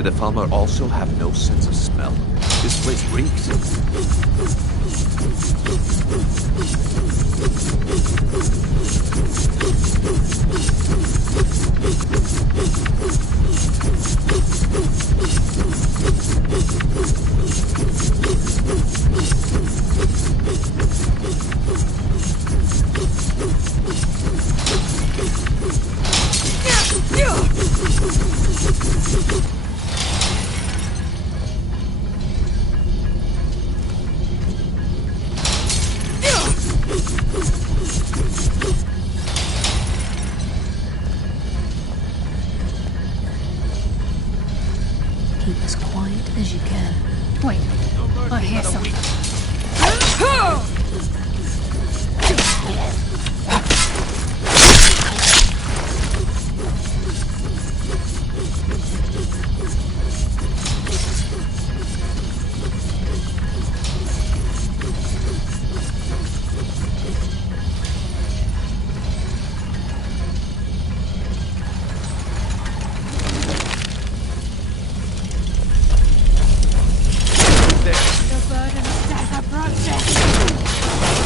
Do the farmer also have no sense of smell? This place reeks. Keep as quiet as you can. Wait, I hear something. The burden of death approaches.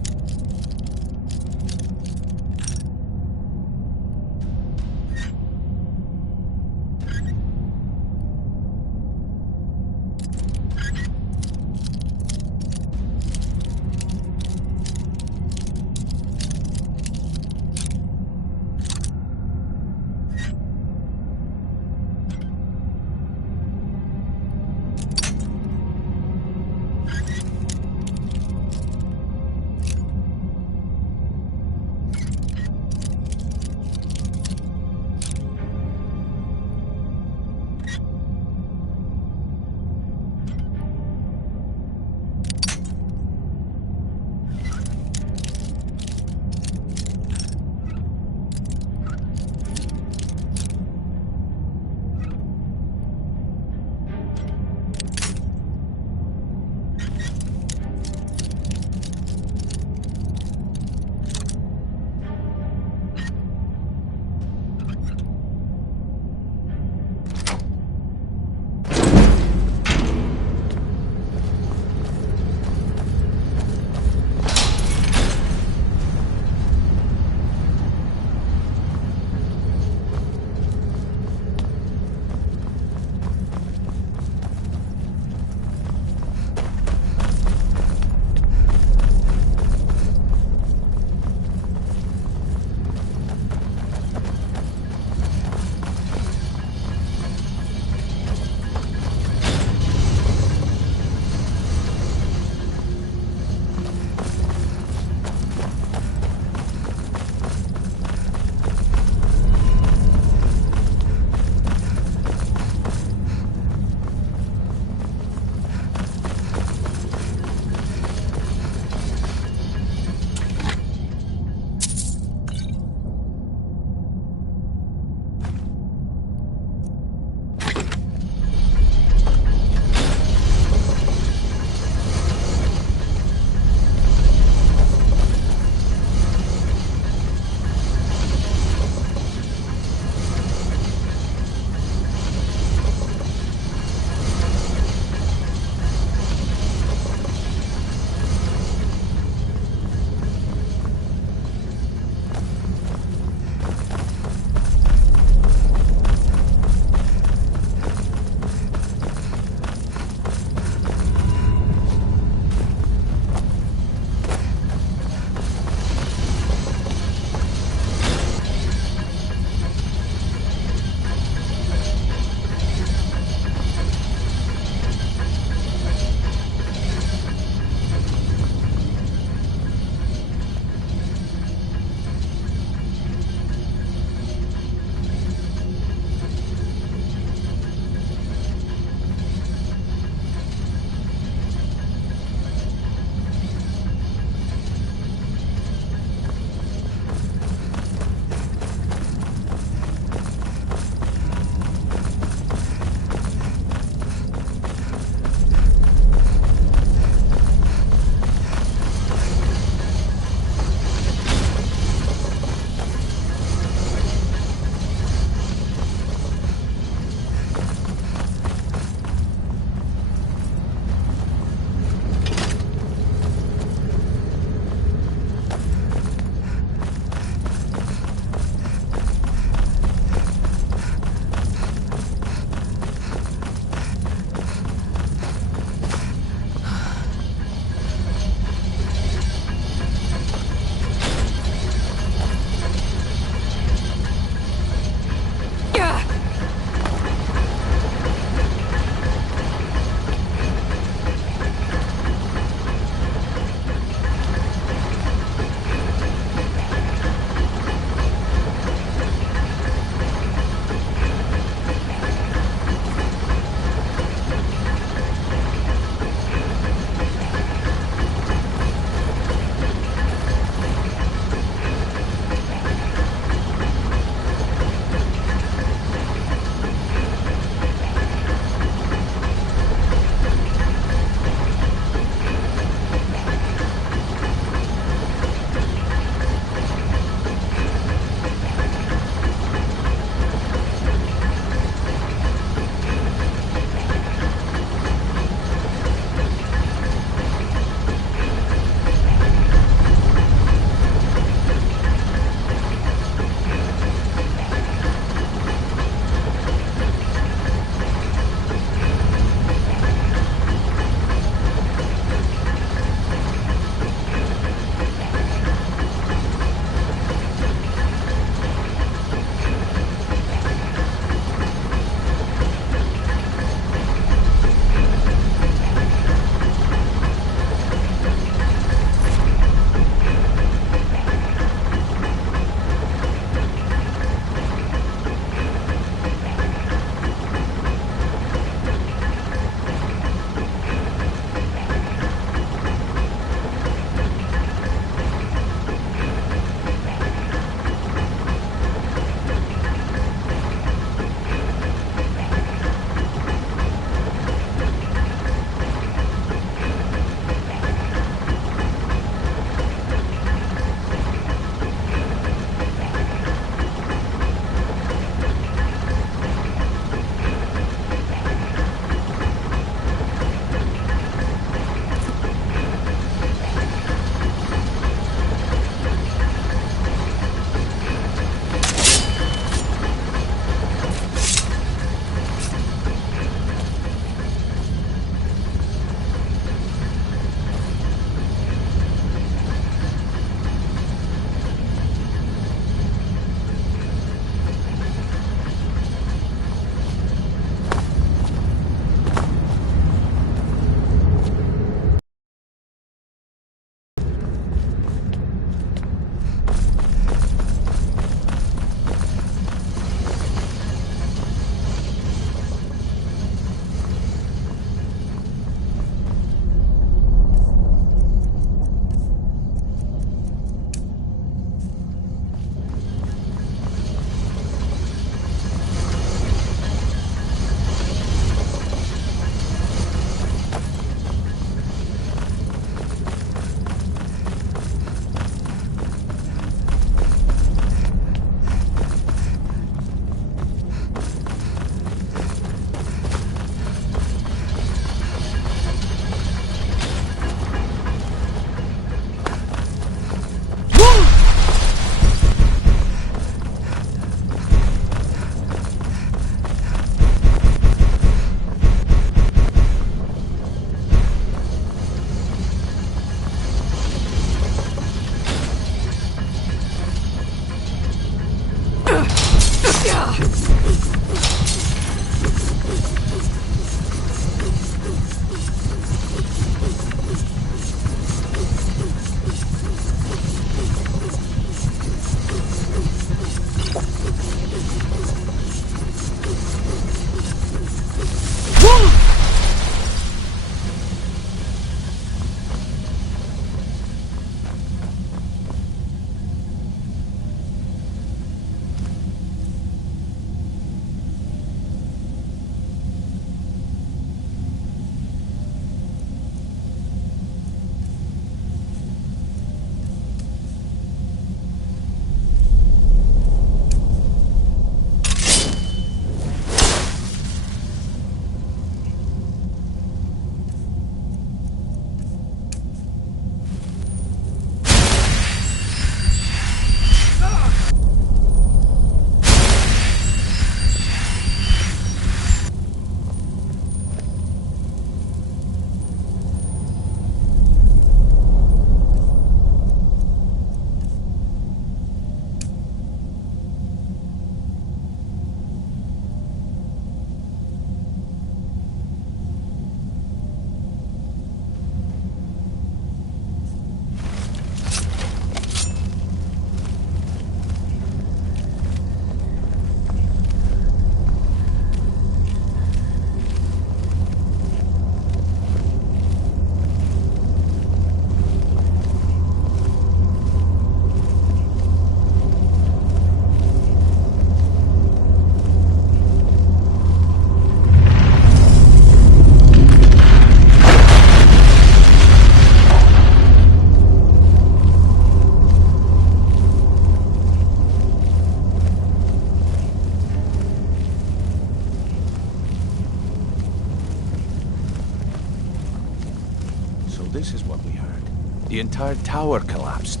The entire tower collapsed.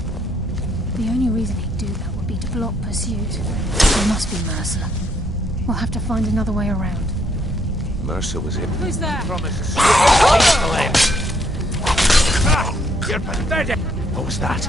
The only reason he'd do that would be to block pursuit. It must be Mercer. We'll have to find another way around. Mercer was hit. Who's there? You're pathetic! What was that?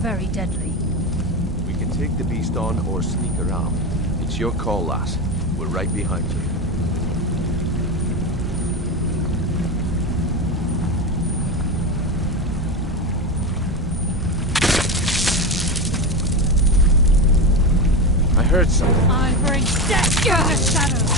Very deadly. We can take the beast on or sneak around. It's your call, lass. We're right behind you. I heard something. I bring death from the shadows.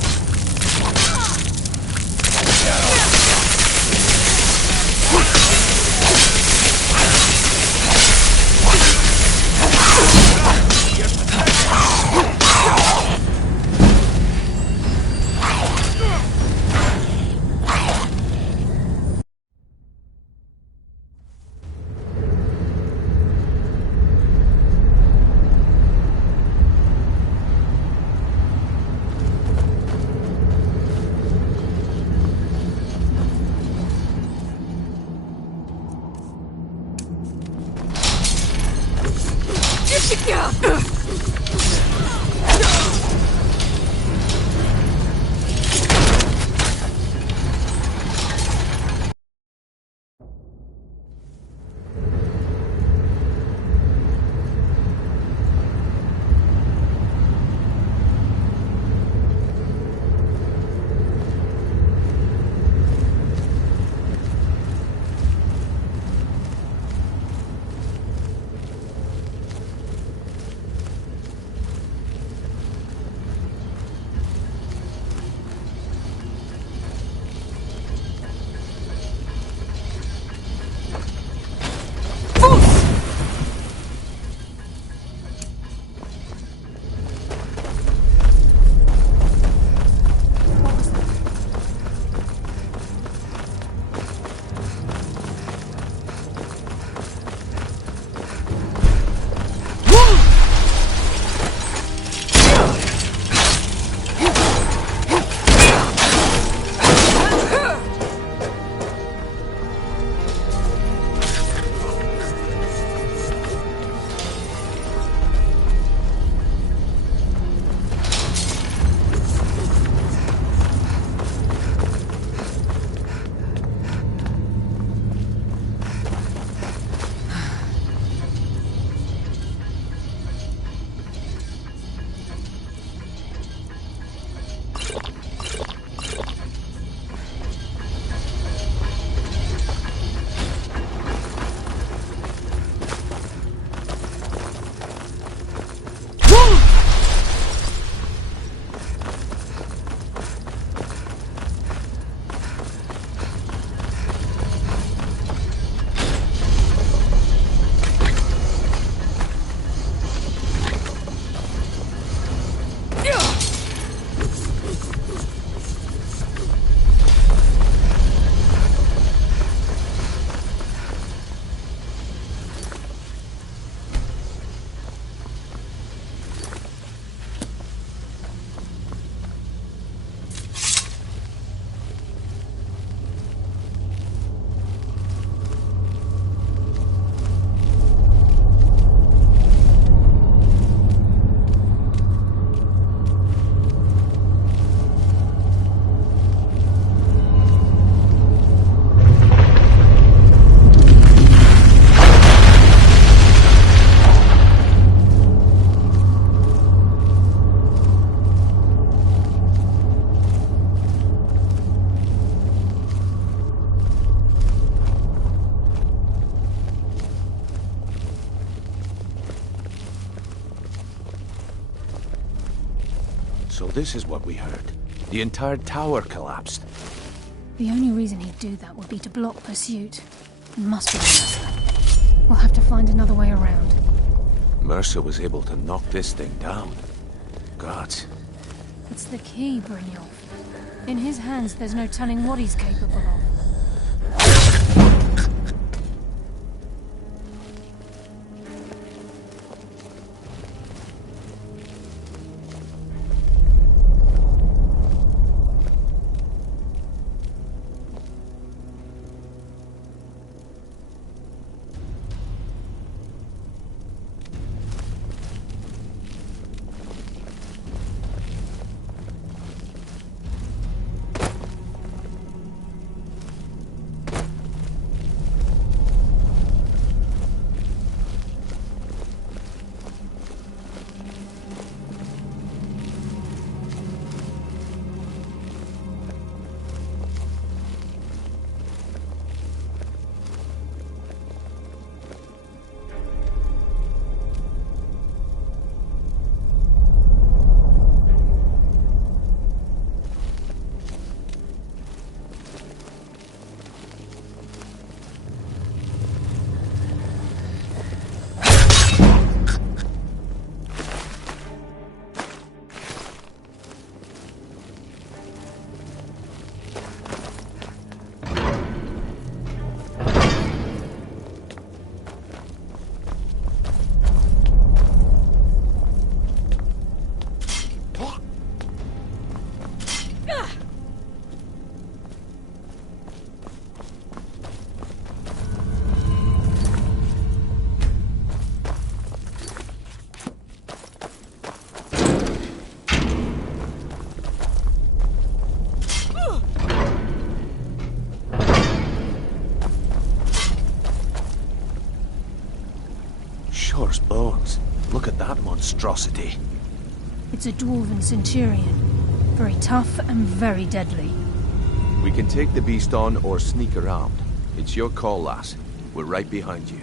So this is what we heard. The entire tower collapsed. The only reason he'd do that would be to block pursuit. It must be Mercer. We'll have to find another way around. Mercer was able to knock this thing down. Gods. It's the key, Brynjolf. In his hands, there's no telling what he's capable of. Shore's bones. Look at that monstrosity. It's a dwarven centurion. Very tough and very deadly. We can take the beast on or sneak around. It's your call, lass. We're right behind you.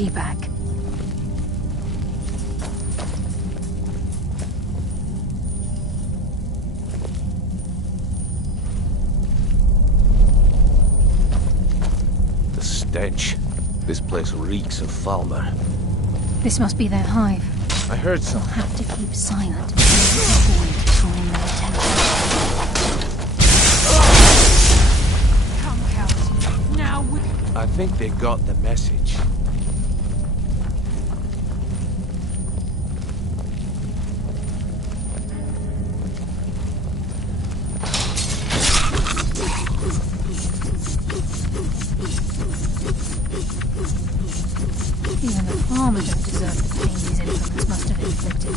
key back. The stench. This place reeks of Falmer. This must be their hive. I heard We'll some. have to keep silent to avoid drawing their attention. Come, cowards. Now we... I think they got the message. Even the farmer don't deserve the pain these implements must have inflicted.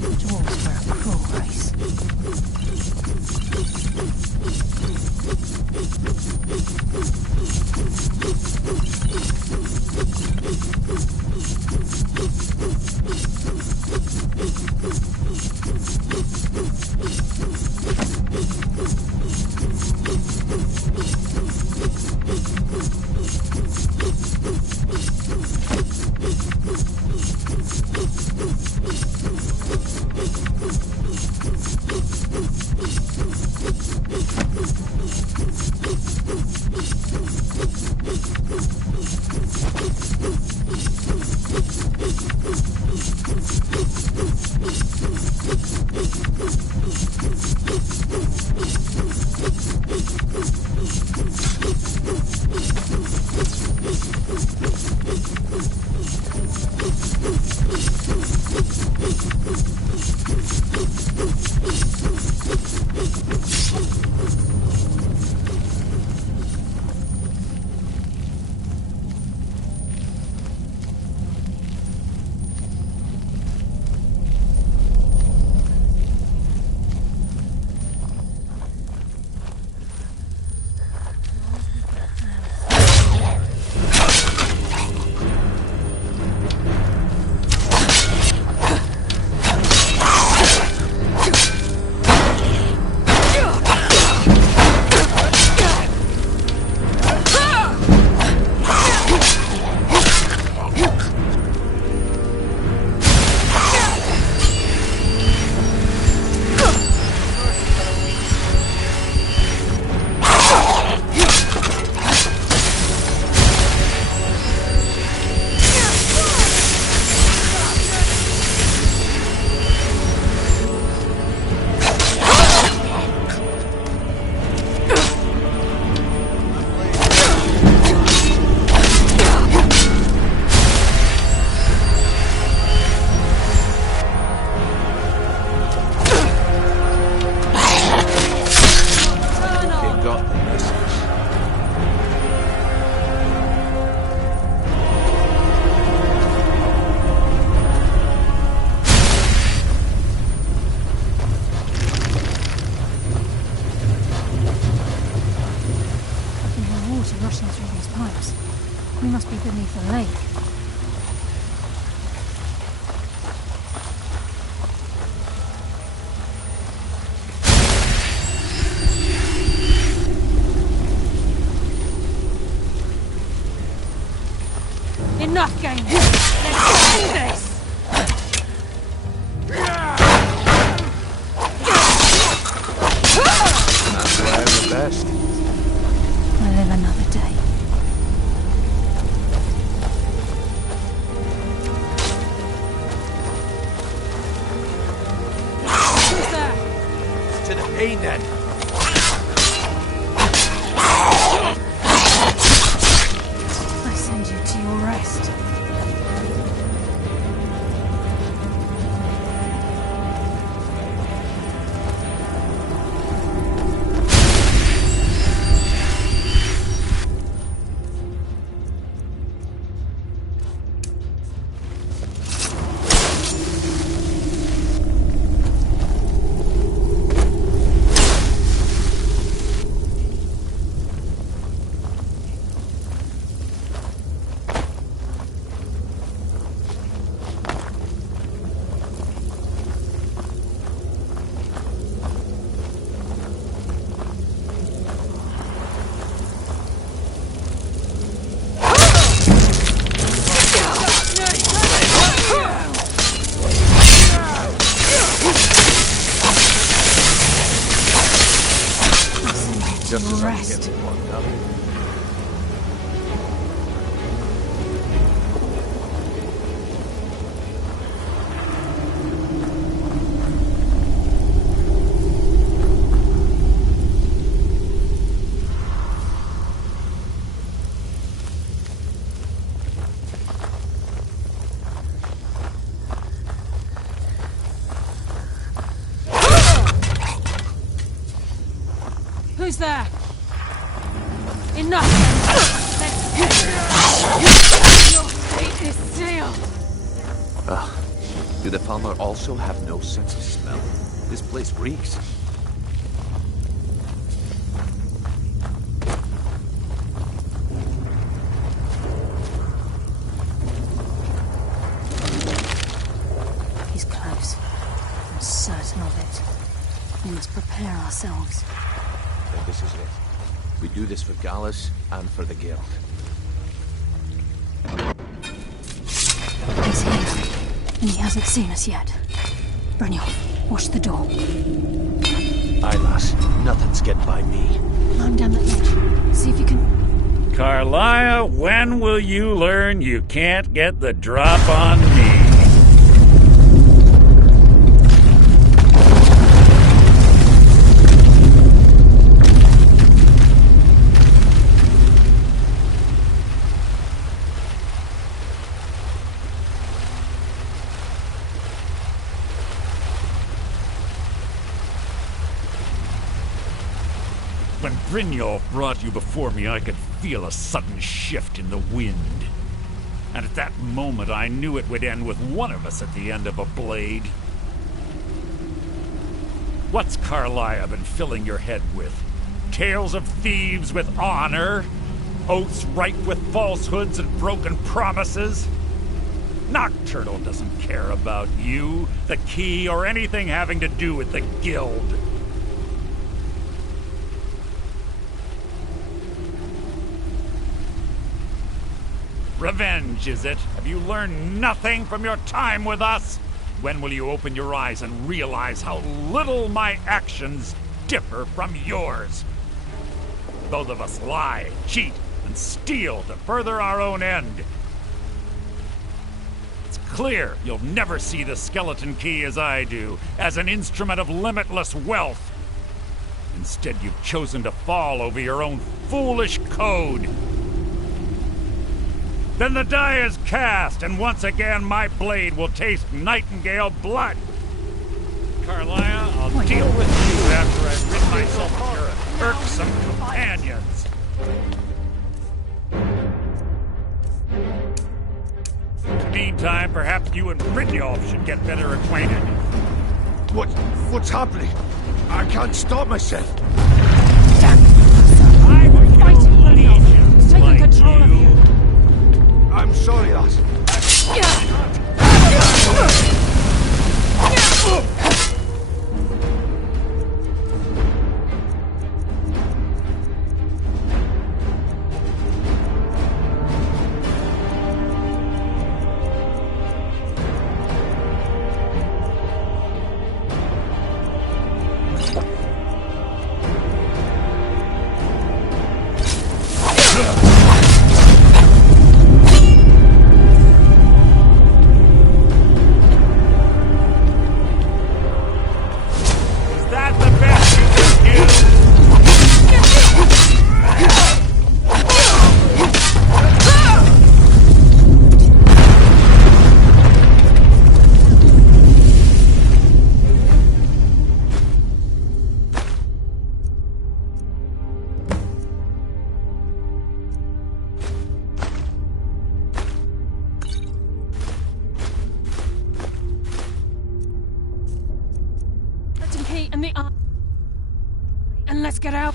The dwarves were a cruel race. We must be beneath the lake. Enough games! Let's do this! That's why I'm the best. I live another day. Who's there? To the pain then. I send you to your rest. Just some as I was rest. getting warmed up. Who's there? Enough! Your fate is sealed! Do the Falmer also have no sense of smell? This place reeks. He's close. I'm certain of it. We must prepare ourselves. Then this is it. We do this for Gallus and for the Guild. He's here, and he hasn't seen us yet. Brynjolf, watch the door. Aye, lass. Nothing's getting by me. Climb down that ledge. See if you can... Carlia, when will you learn you can't get the drop on me? When Brynjolf brought you before me, I could feel a sudden shift in the wind. And at that moment, I knew it would end with one of us at the end of a blade. What's Carlia been filling your head with? Tales of thieves with honor? Oaths ripe with falsehoods and broken promises? Nocturnal doesn't care about you, the key, or anything having to do with the Guild. Revenge, is it? Have you learned nothing from your time with us? When will you open your eyes and realize how little my actions differ from yours? Both of us lie, cheat, and steal to further our own end. It's clear you'll never see the skeleton key as I do, as an instrument of limitless wealth. Instead, you've chosen to fall over your own foolish code. Then the die is cast, and once again my blade will taste nightingale blood. Carlia, I'll deal with you after I've rid myself of your irksome companions. In the meantime, perhaps you and Brynjolf should get better acquainted. What's happening? I can't stop myself. I will Fighting kill Brynjolf. legions It's taking like control of you. I'm sorry, lass. Is that the best you can do? Skeleton key and the eye. And let's get out.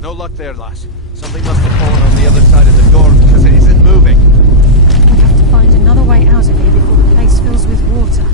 No luck there, lass. Something must have fallen on the other side of the door because it isn't moving. We have to find another way out of here before the place fills with water.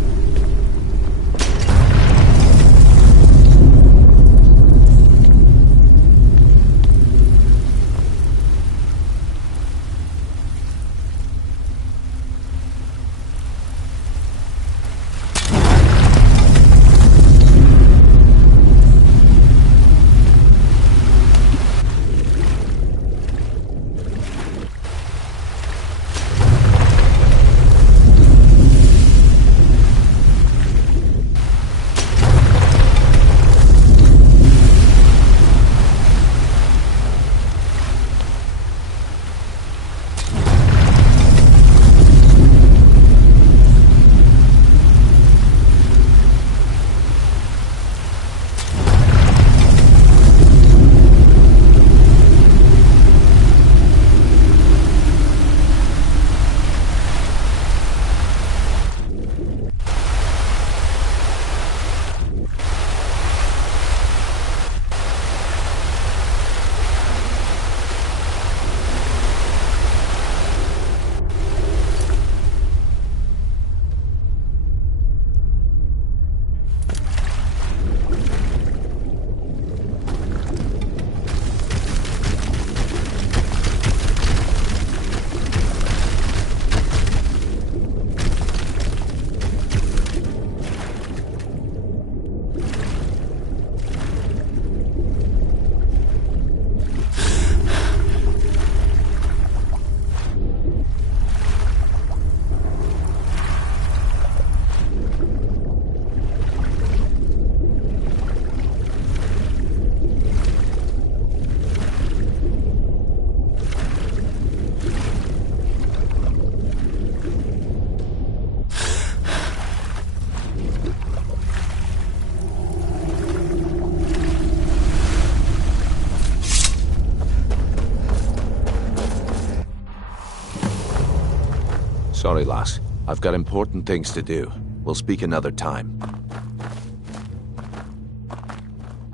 Sorry, lass. I've got important things to do. We'll speak another time.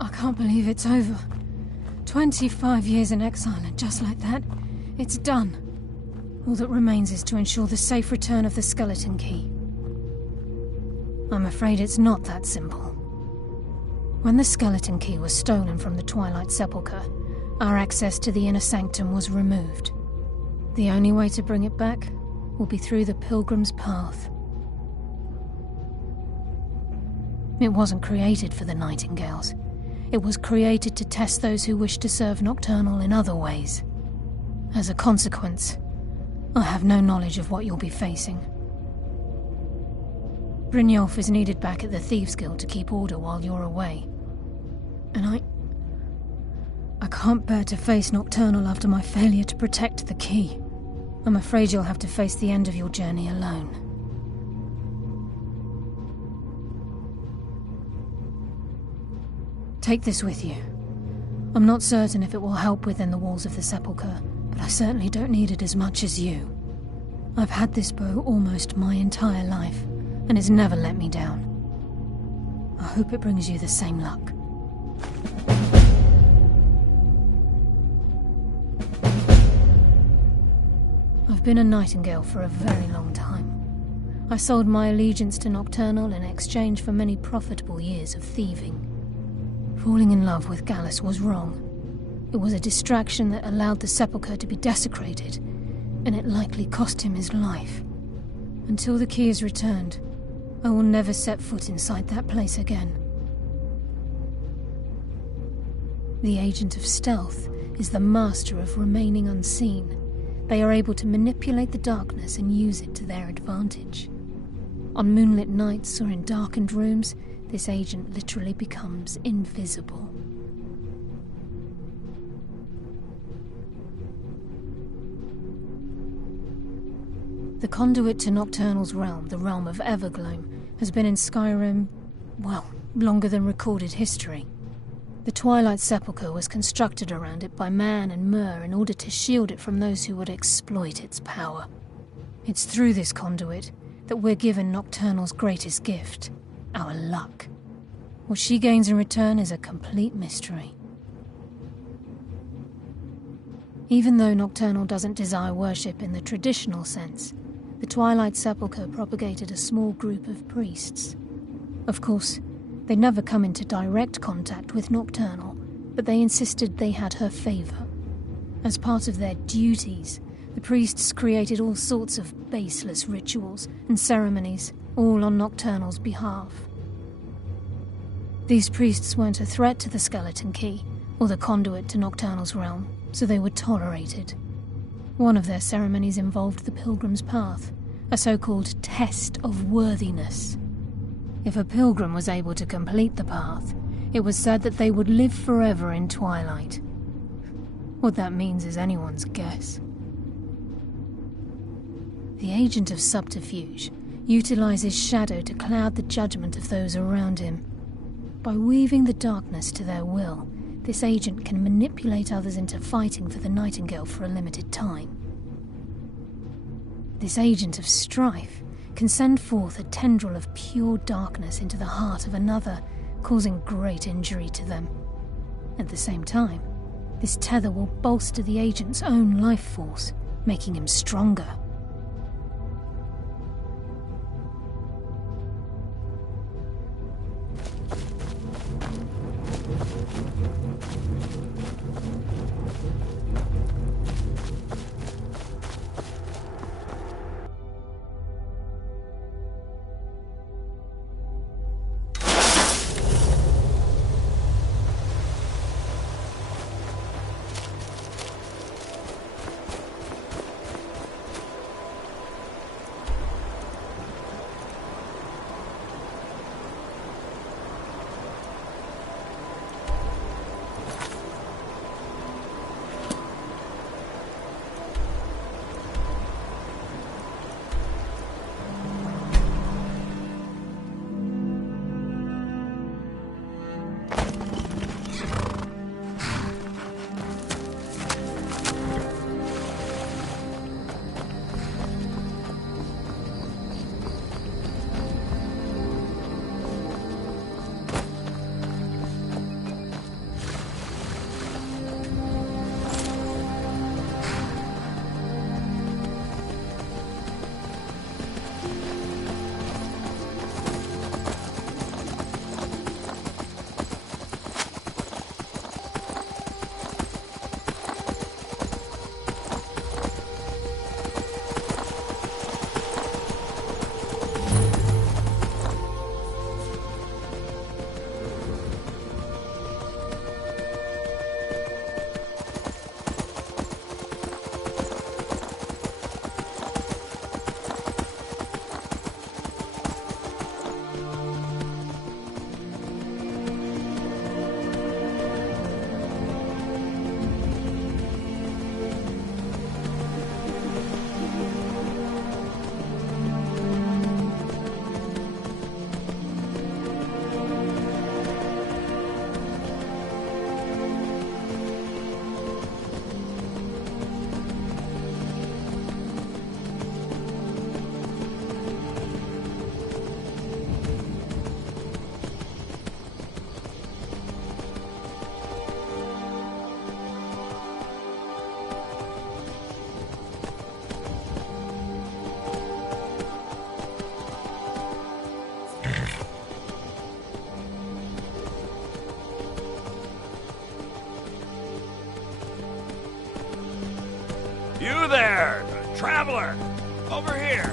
I can't believe it's over. 25 years in exile, and just like that, it's done. All that remains is to ensure the safe return of the skeleton key. I'm afraid it's not that simple. When the skeleton key was stolen from the Twilight Sepulchre, our access to the inner sanctum was removed. The only way to bring it back will be through the Pilgrim's Path. It wasn't created for the Nightingales. It was created to test those who wish to serve Nocturnal in other ways. As a consequence, I have no knowledge of what you'll be facing. Brynjolf is needed back at the Thieves' Guild to keep order while you're away. And I can't bear to face Nocturnal after my failure to protect the key. I'm afraid you'll have to face the end of your journey alone. Take this with you. I'm not certain if it will help within the walls of the Sepulchre, but I certainly don't need it as much as you. I've had this bow almost my entire life, and it's never let me down. I hope it brings you the same luck. I've been a Nightingale for a very long time. I sold my allegiance to Nocturnal in exchange for many profitable years of thieving. Falling in love with Gallus was wrong. It was a distraction that allowed the Sepulchre to be desecrated, and it likely cost him his life. Until the key is returned, I will never set foot inside that place again. The Agent of Stealth is the master of remaining unseen. They are able to manipulate the darkness and use it to their advantage. On moonlit nights or in darkened rooms, this agent literally becomes invisible. The conduit to Nocturnal's realm, the realm of Evergloam, has been in Skyrim, well, longer than recorded history. The Twilight Sepulchre was constructed around it by man and Myr in order to shield it from those who would exploit its power. It's through this conduit that we're given Nocturnal's greatest gift, our luck. What she gains in return is a complete mystery. Even though Nocturnal doesn't desire worship in the traditional sense, the Twilight Sepulchre propagated a small group of priests. Of course, they'd never come into direct contact with Nocturnal, but they insisted they had her favor. As part of their duties, the priests created all sorts of baseless rituals and ceremonies, all on Nocturnal's behalf. These priests weren't a threat to the Skeleton Key, or the conduit to Nocturnal's realm, so they were tolerated. One of their ceremonies involved the Pilgrim's Path, a so-called test of worthiness. If a pilgrim was able to complete the path, it was said that they would live forever in Twilight. What that means is anyone's guess. The agent of subterfuge utilizes shadow to cloud the judgment of those around him. By weaving the darkness to their will, this agent can manipulate others into fighting for the Nightingale for a limited time. This agent of strife can send forth a tendril of pure darkness into the heart of another, causing great injury to them. At the same time, this tether will bolster the agent's own life force, making him stronger. You there, traveler! Over here!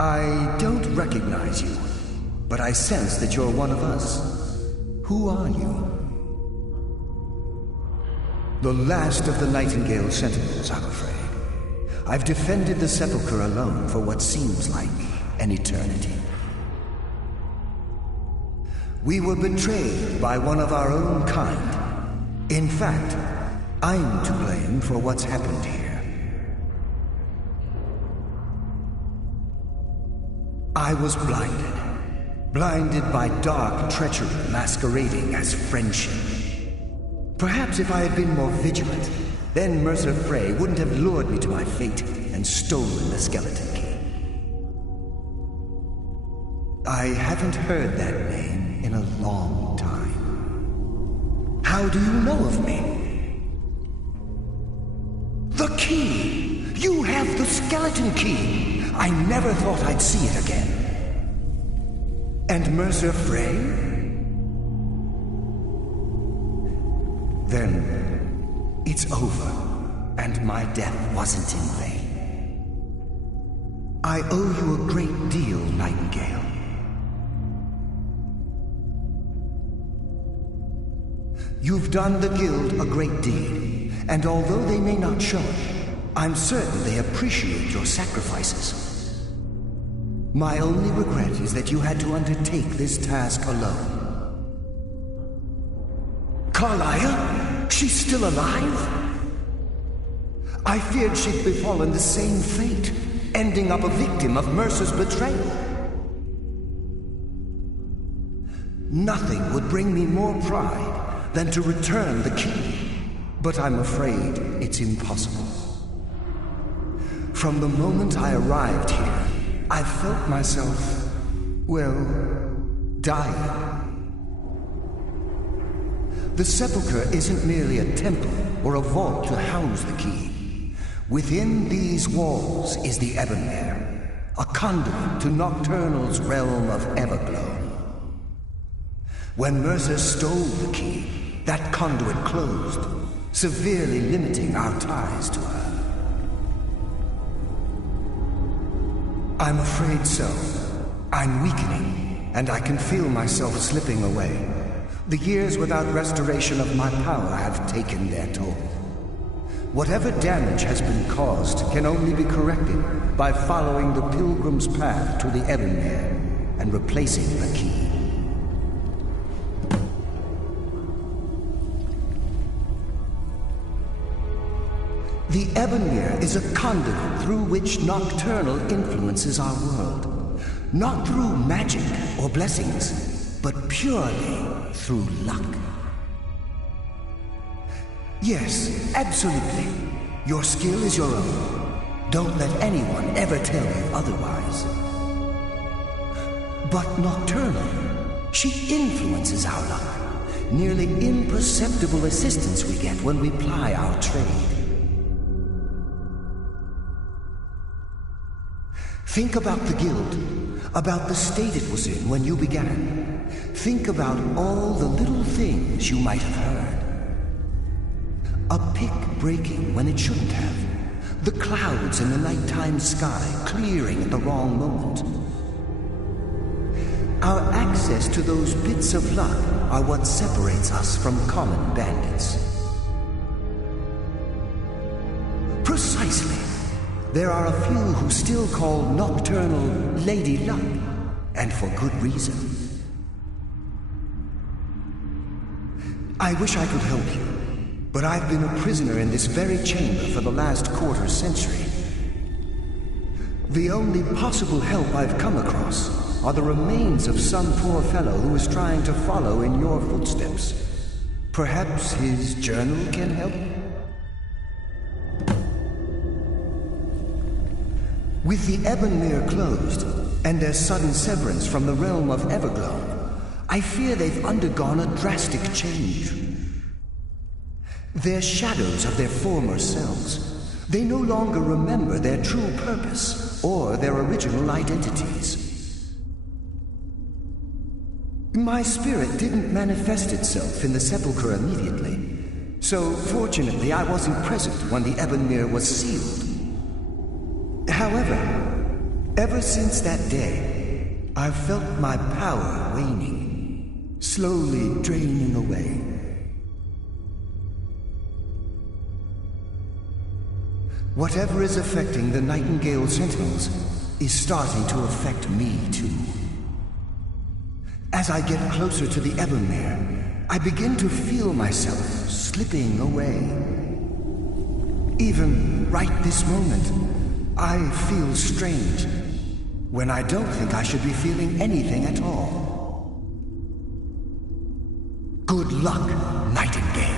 I don't recognize you, but I sense that you're one of us. Who are you? The last of the Nightingale Sentinels, I'm afraid. I've defended the Sepulchre alone for what seems like an eternity. We were betrayed by one of our own kind. In fact, I'm to blame for what's happened here. I was blinded. Blinded by dark treachery masquerading as friendship. Perhaps if I had been more vigilant, then Mercer Frey wouldn't have lured me to my fate and stolen the skeleton key. I haven't heard that name in a long time. How do you know of me? The key! You have the skeleton key! I never thought I'd see it again. And Mercer Frey? Then it's over, and my death wasn't in vain. I owe you a great deal, Nightingale. You've done the Guild a great deed, and although they may not show it, I'm certain they appreciate your sacrifices. My only regret is that you had to undertake this task alone. Carlia? She's still alive? I feared she'd befallen the same fate, ending up a victim of Mercer's betrayal. Nothing would bring me more pride than to return the key, but I'm afraid it's impossible. From the moment I arrived here, I felt myself, well, dying. The sepulchre isn't merely a temple or a vault to house the key. Within these walls is the Ebonmere, a conduit to Nocturnal's realm of Everglow. When Mercer stole the key, that conduit closed, severely limiting our ties to her. I'm afraid so. I'm weakening, and I can feel myself slipping away. The years without restoration of my power have taken their toll. Whatever damage has been caused can only be corrected by following the pilgrim's path to the Ebonmere and replacing the key. The Ebonmere is a conduit through which Nocturnal influences our world. Not through magic or blessings, but purely through luck. Yes, absolutely. Your skill is your own. Don't let anyone ever tell you otherwise. But Nocturnal, she influences our luck. Nearly imperceptible assistance we get when we ply our trade. Think about the Guild, about the state it was in when you began. Think about all the little things you might have heard. A pick breaking when it shouldn't have. The clouds in the nighttime sky clearing at the wrong moment. Our access to those bits of luck are what separates us from common bandits. Precisely. There are a few who still call Nocturnal Lady Luck, and for good reason. I wish I could help you, but I've been a prisoner in this very chamber for the last quarter century. The only possible help I've come across are the remains of some poor fellow who is trying to follow in your footsteps. Perhaps his journal can help? With the Ebonmere closed, and their sudden severance from the realm of Everglow, I fear they've undergone a drastic change. They're shadows of their former selves. They no longer remember their true purpose or their original identities. My spirit didn't manifest itself in the sepulchre immediately, so fortunately I wasn't present when the Ebonmere was sealed. However, ever since that day, I've felt my power waning, slowly draining away. Whatever is affecting the Nightingale Sentinels is starting to affect me too. As I get closer to the Ebonmere, I begin to feel myself slipping away. Even right this moment, I feel strange when I don't think I should be feeling anything at all. Good luck, Nightingale.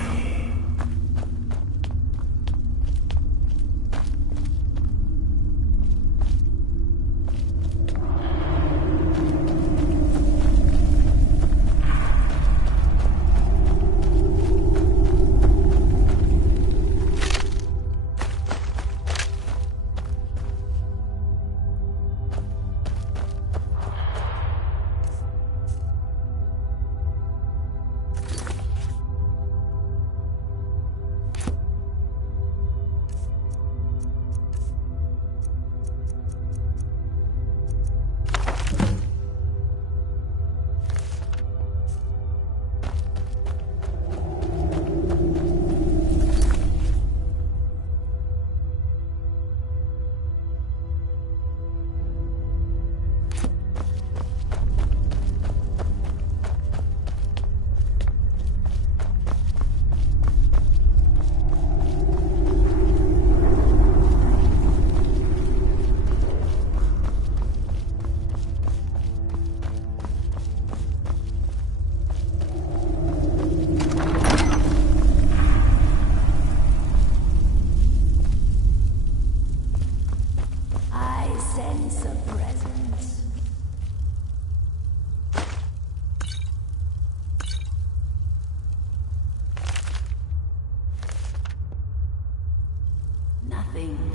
Nothing.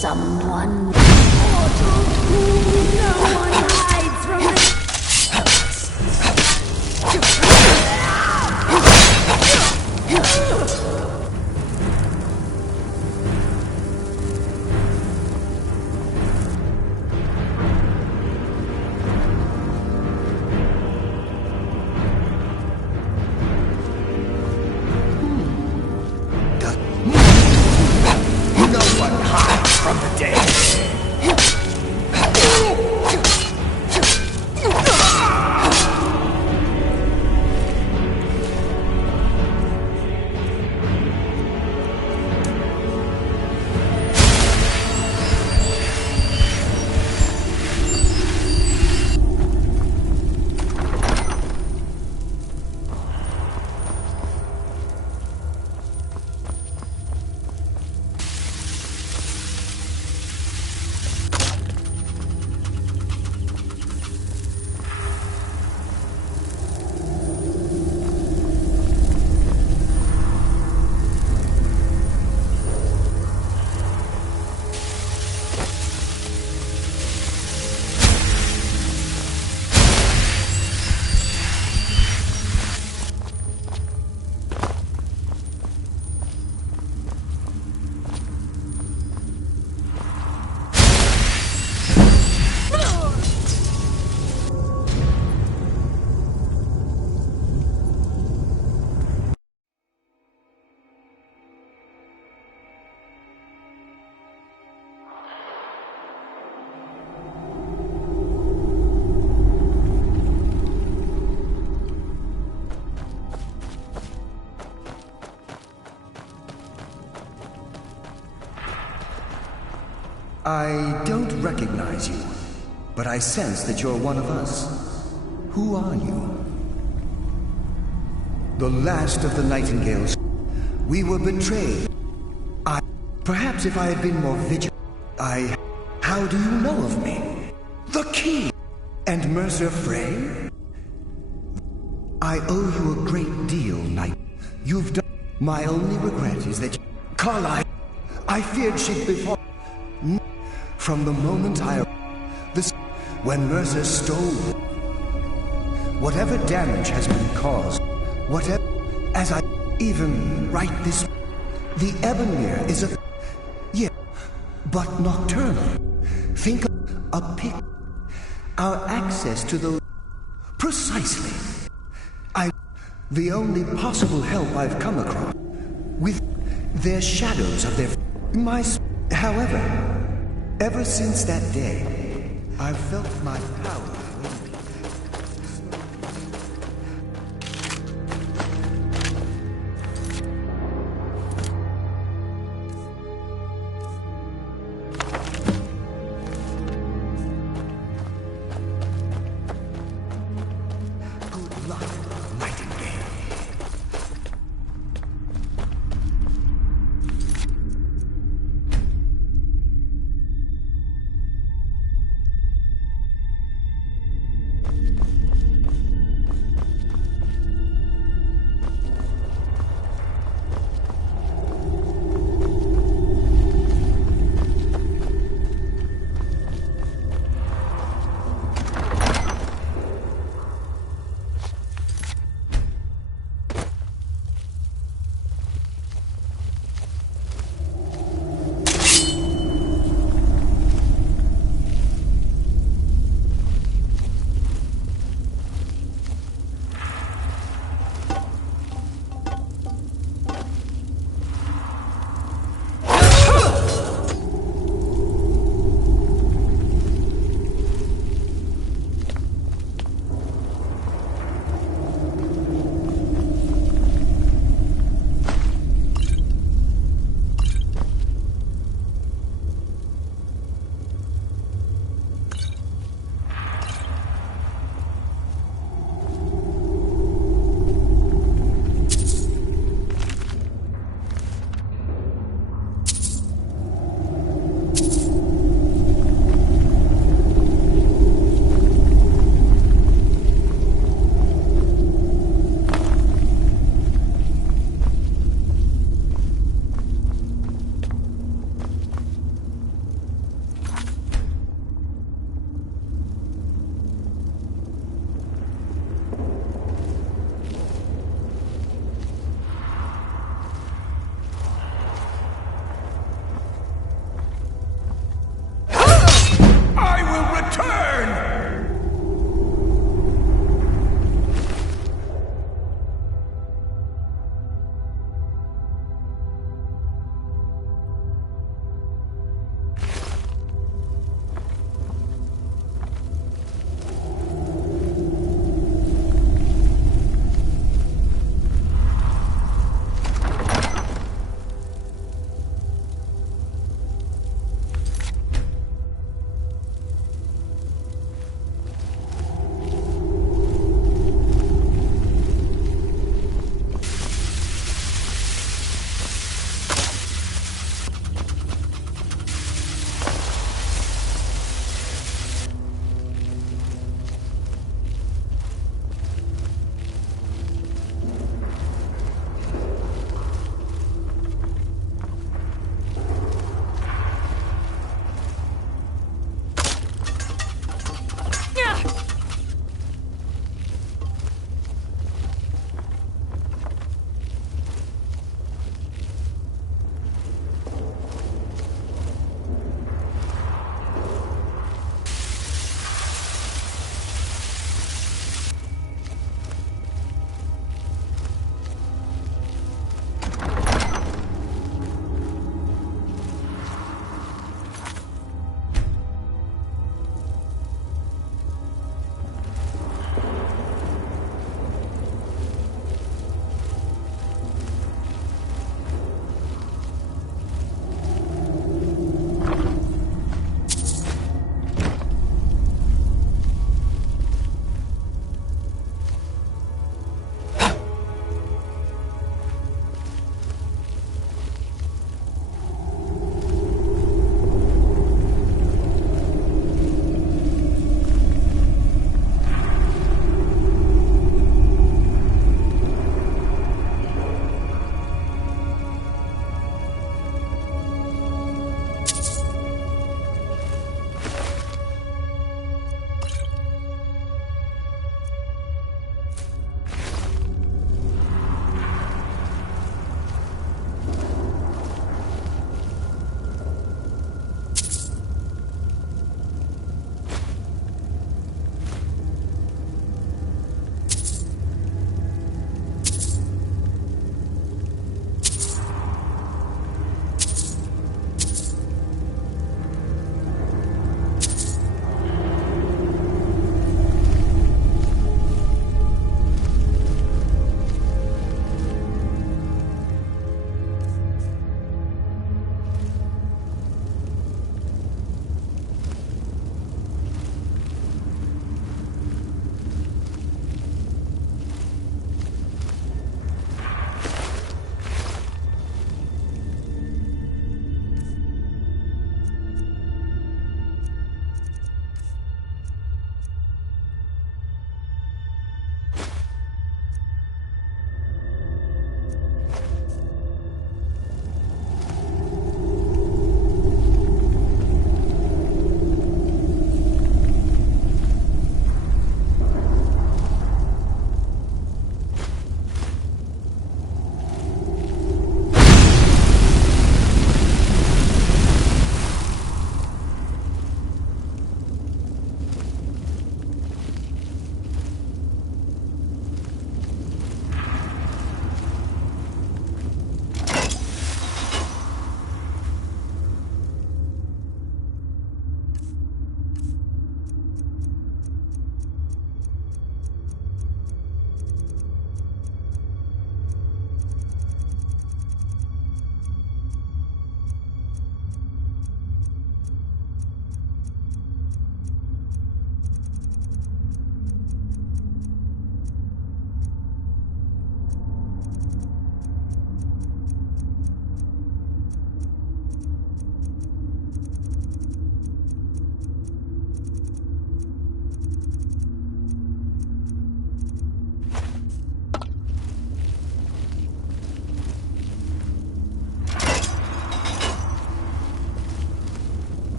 Someone mortal who no one hides from the I don't recognize you, but I sense that you're one of us. Who are you? The last of the Nightingales. We were betrayed. Perhaps if I had been more vigilant, How do you know of me? The key! And Mercer Frey? I owe you a great deal, Knight. You've done... My only regret is that... Carlyle! I feared she'd before... From the moment when Mercer stole... Whatever damage has been caused, whatever... As I... Even right this... The Ebonmere is a... Yeah, but nocturnal. Think of a pick... Our access to the... Precisely. The only possible help I've come across with their shadows of their... However, ever since that day, I've felt my power. Good luck, Nightingale.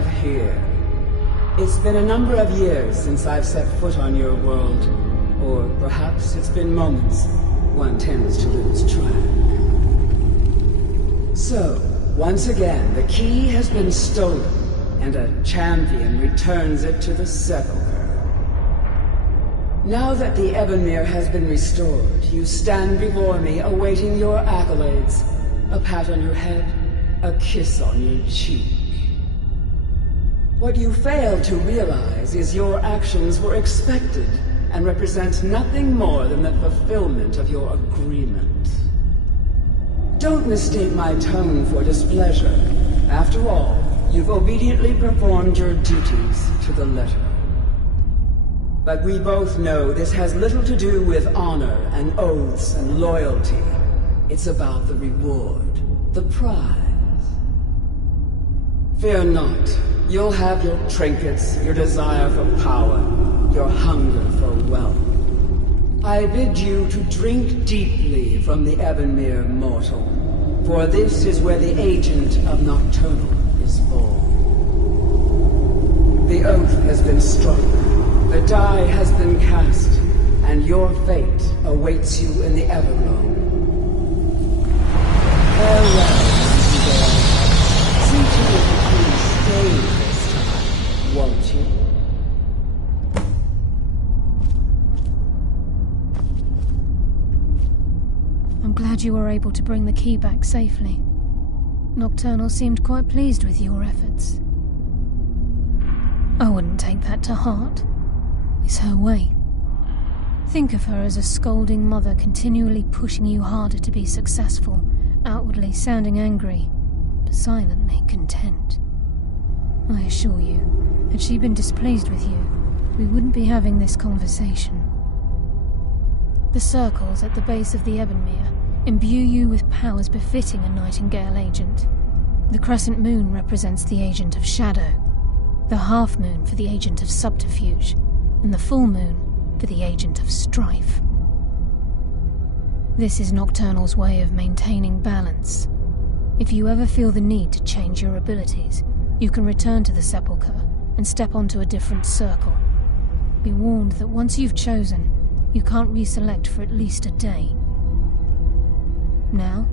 have here. It's been a number of years since I've set foot on your world. Or perhaps it's been moments. One tends to lose track. So, once again, the key has been stolen, and a champion returns it to the Sepulchre. Now that the Ebonmere has been restored, you stand before me awaiting your accolades. A pat on your head, a kiss on your cheek. What you fail to realize is your actions were expected and represent nothing more than the fulfillment of your agreement. Don't mistake my tone for displeasure. After all, you've obediently performed your duties to the letter. But we both know this has little to do with honor and oaths and loyalty. It's about the reward, the prize. Fear not. You'll have your trinkets, your desire for power, your hunger for wealth. I bid you to drink deeply from the Ebonmere mortal, for this is where the agent of Nocturnal is born. The oath has been struck. The die has been cast, and your fate awaits you in the Everglow. Farewell, Mr. See to it that you stay this time, won't you? I'm glad you were able to bring the key back safely. Nocturnal seemed quite pleased with your efforts. I wouldn't take that to heart. It's her way. Think of her as a scolding mother continually pushing you harder to be successful, outwardly sounding angry, but silently content. I assure you, had she been displeased with you, we wouldn't be having this conversation. The circles at the base of the Ebonmere imbue you with powers befitting a Nightingale agent. The crescent moon represents the agent of shadow, the half moon for the agent of subterfuge, and the full moon for the agent of strife. This is Nocturnal's way of maintaining balance. If you ever feel the need to change your abilities, you can return to the Sepulchre and step onto a different circle. Be warned that once you've chosen, you can't reselect for at least a day. Now,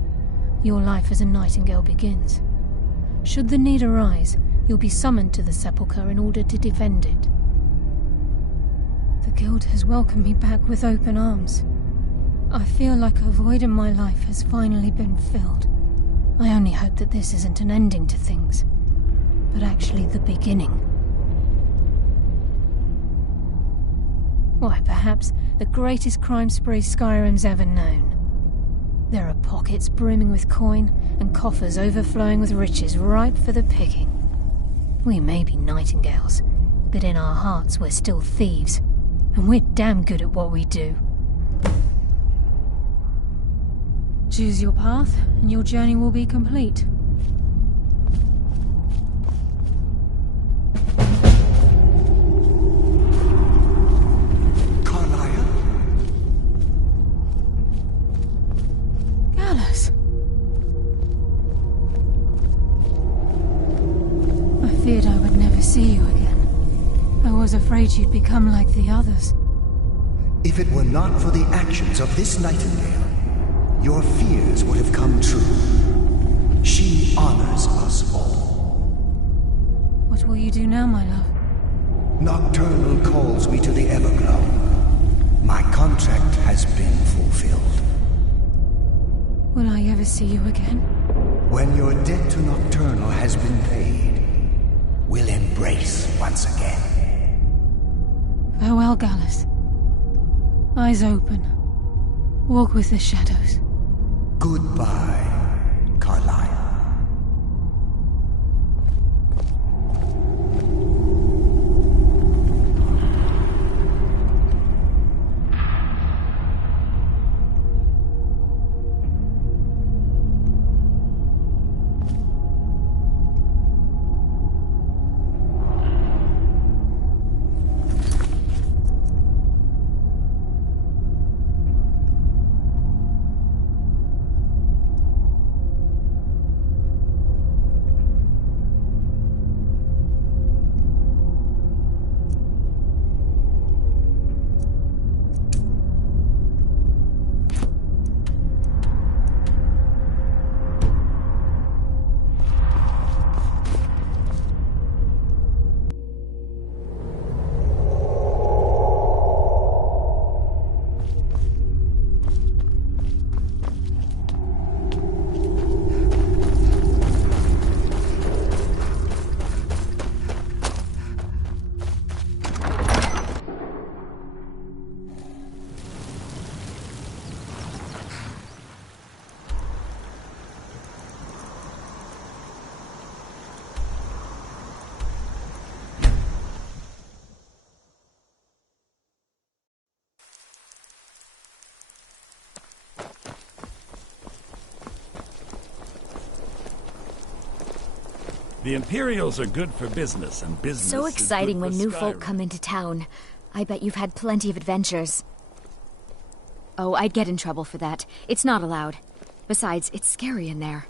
your life as a Nightingale begins. Should the need arise, you'll be summoned to the Sepulchre in order to defend it. The Guild has welcomed me back with open arms. I feel like a void in my life has finally been filled. I only hope that this isn't an ending to things, but actually the beginning. Why, perhaps the greatest crime spree Skyrim's ever known. There are pockets brimming with coin and coffers overflowing with riches ripe for the picking. We may be Nightingales, but in our hearts we're still thieves, and we're damn good at what we do. Choose your path, and your journey will be complete. Gallus! I feared I would never see you again. I was afraid you'd become like the others. If it were not for the actions of this Nightingale, your fears would have come true. She honors us all. What will you do now, my love? Nocturnal calls me to the Everglow. My contract has been fulfilled. Will I ever see you again? When your debt to Nocturnal has been paid, we'll embrace once again. Farewell, Gallus. Eyes open. Walk with the shadows. Goodbye, Carlyle. The Imperials are good for business, and business So is exciting good when for new folk Skyrim. come into town. I bet you've had plenty of adventures. Oh, I'd get in trouble for that. It's not allowed. Besides, it's scary in there.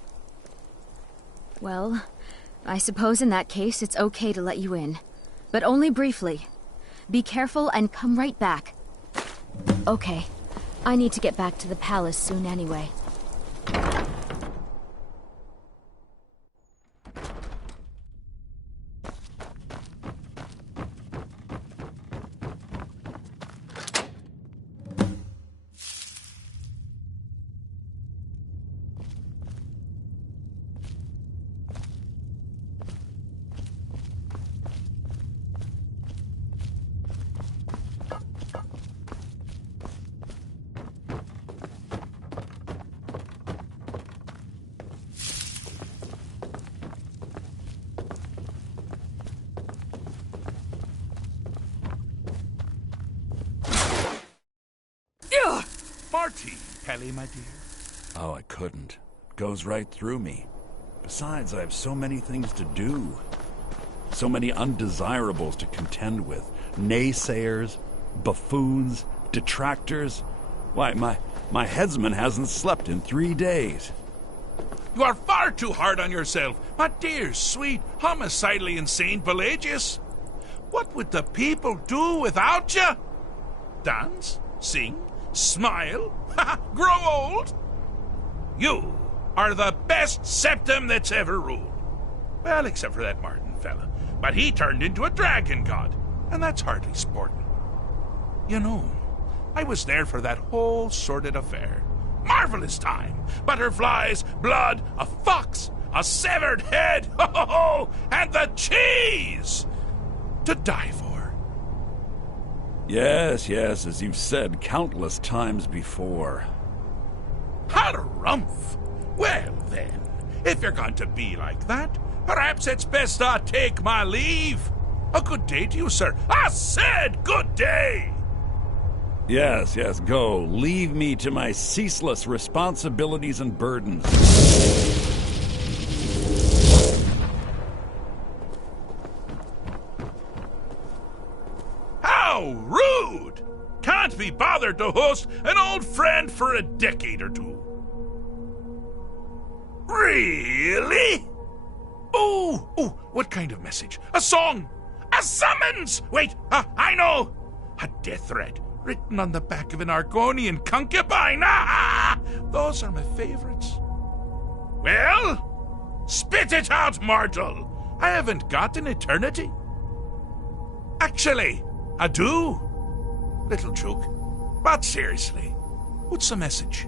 Well, I suppose in that case it's okay to let you in. But only briefly. Be careful and come right back. Okay. I need to get back to the palace soon anyway. Marty, Pelly, my dear. Oh, I couldn't. Goes right through me. Besides, I have so many things to do. So many undesirables to contend with. Naysayers, buffoons, detractors. Why, my headsman hasn't slept in 3 days. You are far too hard on yourself, my dear, sweet, homicidally insane Pelagius. What would the people do without you? Dance? Sing? Smile? Grow old? You are the best septum that's ever ruled. Well, except for that Martin fella. But he turned into a dragon god, and that's hardly sporting. You know, I was there for that whole sordid affair. Marvelous time. Butterflies, blood, a fox, a severed head, and the cheese to die for. Yes, as you've said countless times before. Harumph! Well then, if you're going to be like that, perhaps it's best I take my leave. A good day to you, sir. I said good day! Yes, go. Leave me to my ceaseless responsibilities and burdens. How rude! Can't be bothered to host an old friend for a decade or two. Really? Ooh, what kind of message? A song? A summons? Wait, I know! A death threat written on the back of an Argonian concubine. Those are my favorites. Well, spit it out, mortal. I haven't got an eternity. Actually, I do. Little joke. But seriously, what's the message?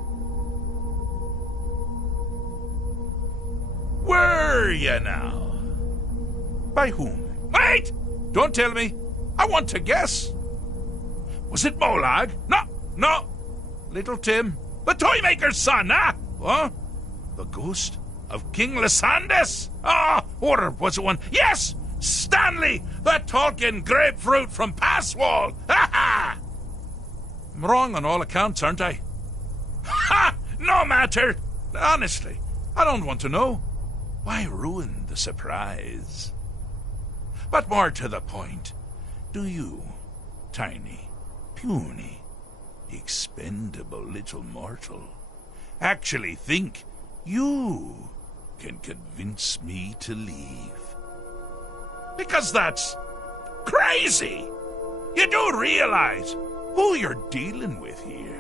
Were you now? By whom? Wait! Don't tell me. I want to guess. Was it Molag? No. Little Tim, the Toymaker's son, Huh? The ghost of King Lysandus? Or was it one? Yes! Stanley, the talking grapefruit from Passwall! Ha! I'm wrong on all accounts, aren't I? Ha! No matter. Honestly, I don't want to know. Why ruin the surprise? But more to the point, do you, tiny, puny, expendable little mortal, actually think you can convince me to leave? Because that's crazy! You do realize who you're dealing with here.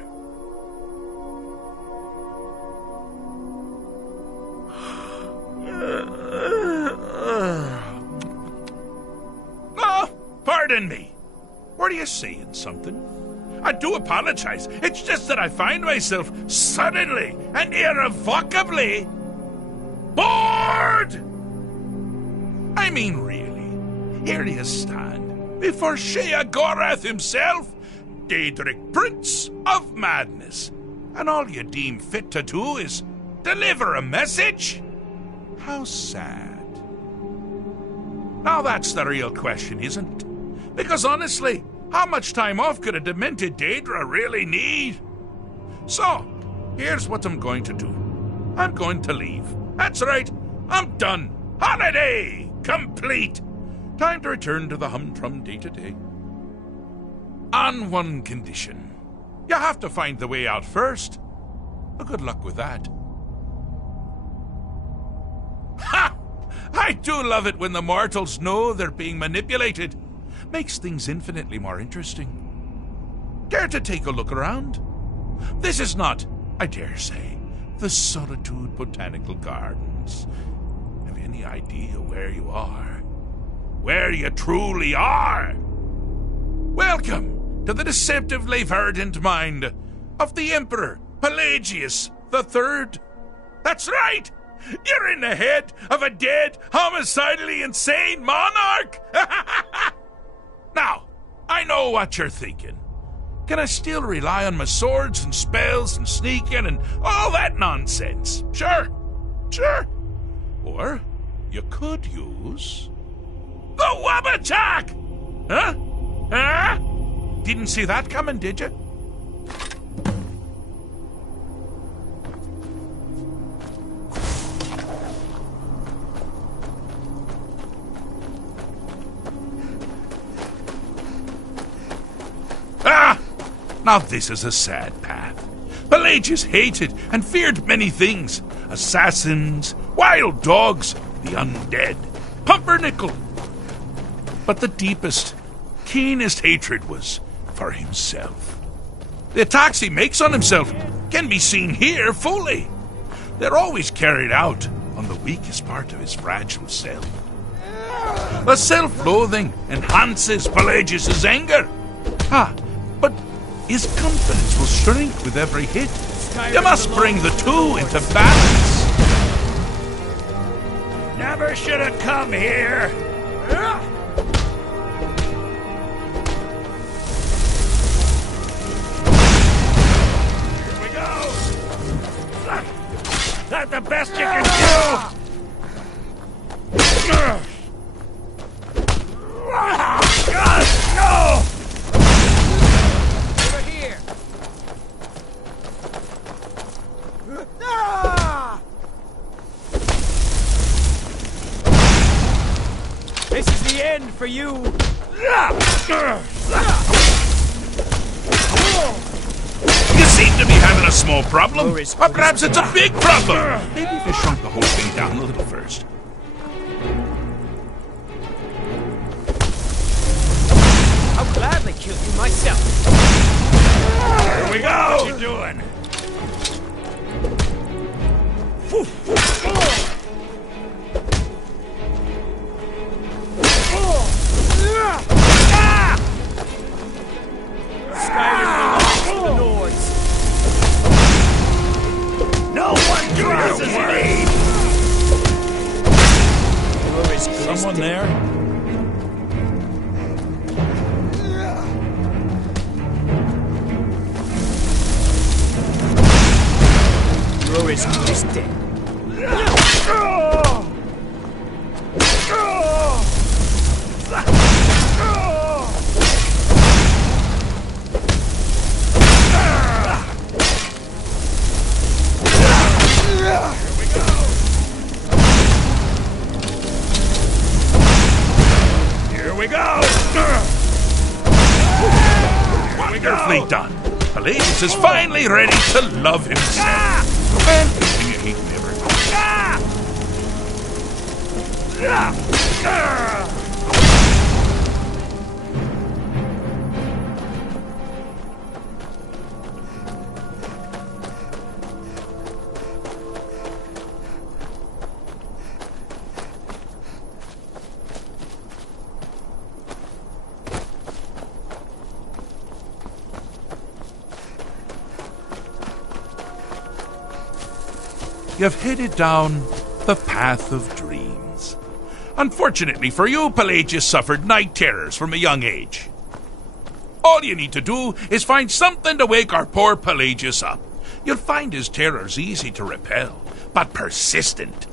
Pardon me. Were you saying something? I do apologize. It's just that I find myself suddenly and irrevocably bored! I mean, really, here you stand before Sheogorath himself, Daedric Prince of Madness, and all you deem fit to do is deliver a message? How sad. Now that's the real question, isn't it? Because honestly, how much time off could a demented Daedra really need? So, here's what I'm going to do. I'm going to leave. That's right, I'm done. Holiday complete! Time to return to the humdrum day-to-day. On one condition. You have to find the way out first. Well, good luck with that. Ha! I do love it when the mortals know they're being manipulated. Makes things infinitely more interesting. Care to take a look around? This is not, I dare say, the Solitude Botanical Gardens. Have you any idea where you are? Where you truly are? Welcome to the deceptively verdant mind of the Emperor Pelagius III. That's right! You're in the head of a dead, homicidally insane monarch! Now, I know what you're thinking. Can I still rely on my swords and spells and sneaking and all that nonsense? Sure. Or you could use the Wabachak! Huh? Didn't see that coming, did you? Now this is a sad path. Pelagius hated and feared many things. Assassins, wild dogs, the undead, pumpernickel. But the deepest, keenest hatred was for himself. The attacks he makes on himself can be seen here fully. They're always carried out on the weakest part of his fragile self. The self-loathing enhances Pelagius's anger. But his confidence will shrink with every hit. You must bring the two into balance. Never should have come here. Here we go. That the best you can do? No! This is the end for you! You seem to be having a small problem. Or perhaps it's a big problem. Maybe if you shrunk the whole thing down a little first. I'll gladly kill you myself! Here we go! What you doing? Skyrim belongs to the Nords! No one crosses me! Someone there? Rory's is dead. Here we go! Wonderfully done. Pelagius is finally ready to love himself. And you hate never. You've headed down the path of dreams. Unfortunately for you, Pelagius suffered night terrors from a young age. All you need to do is find something to wake our poor Pelagius up. You'll find his terrors easy to repel, but persistent.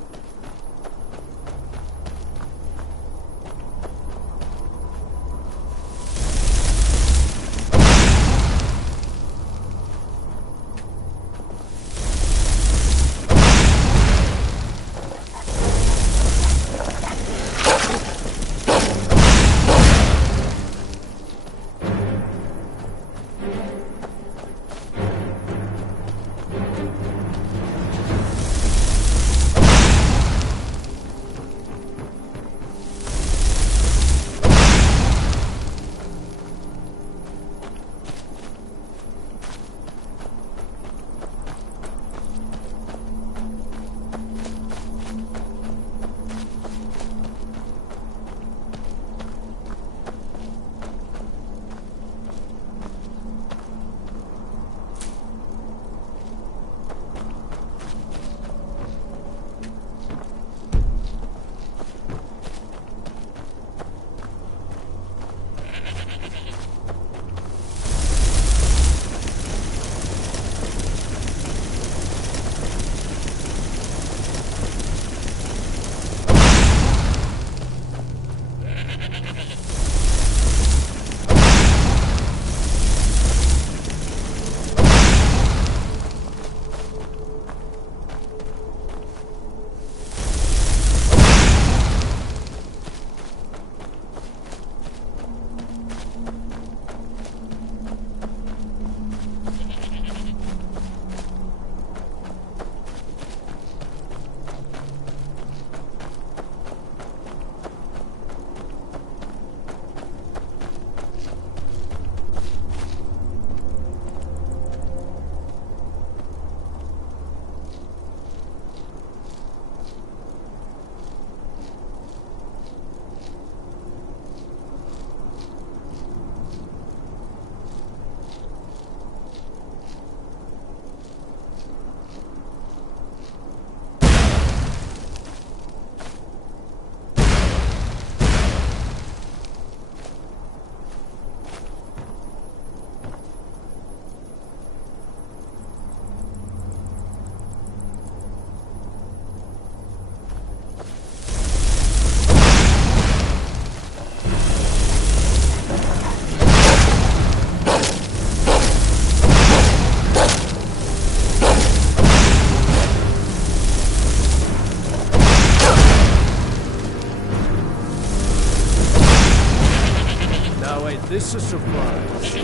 What's a surprise?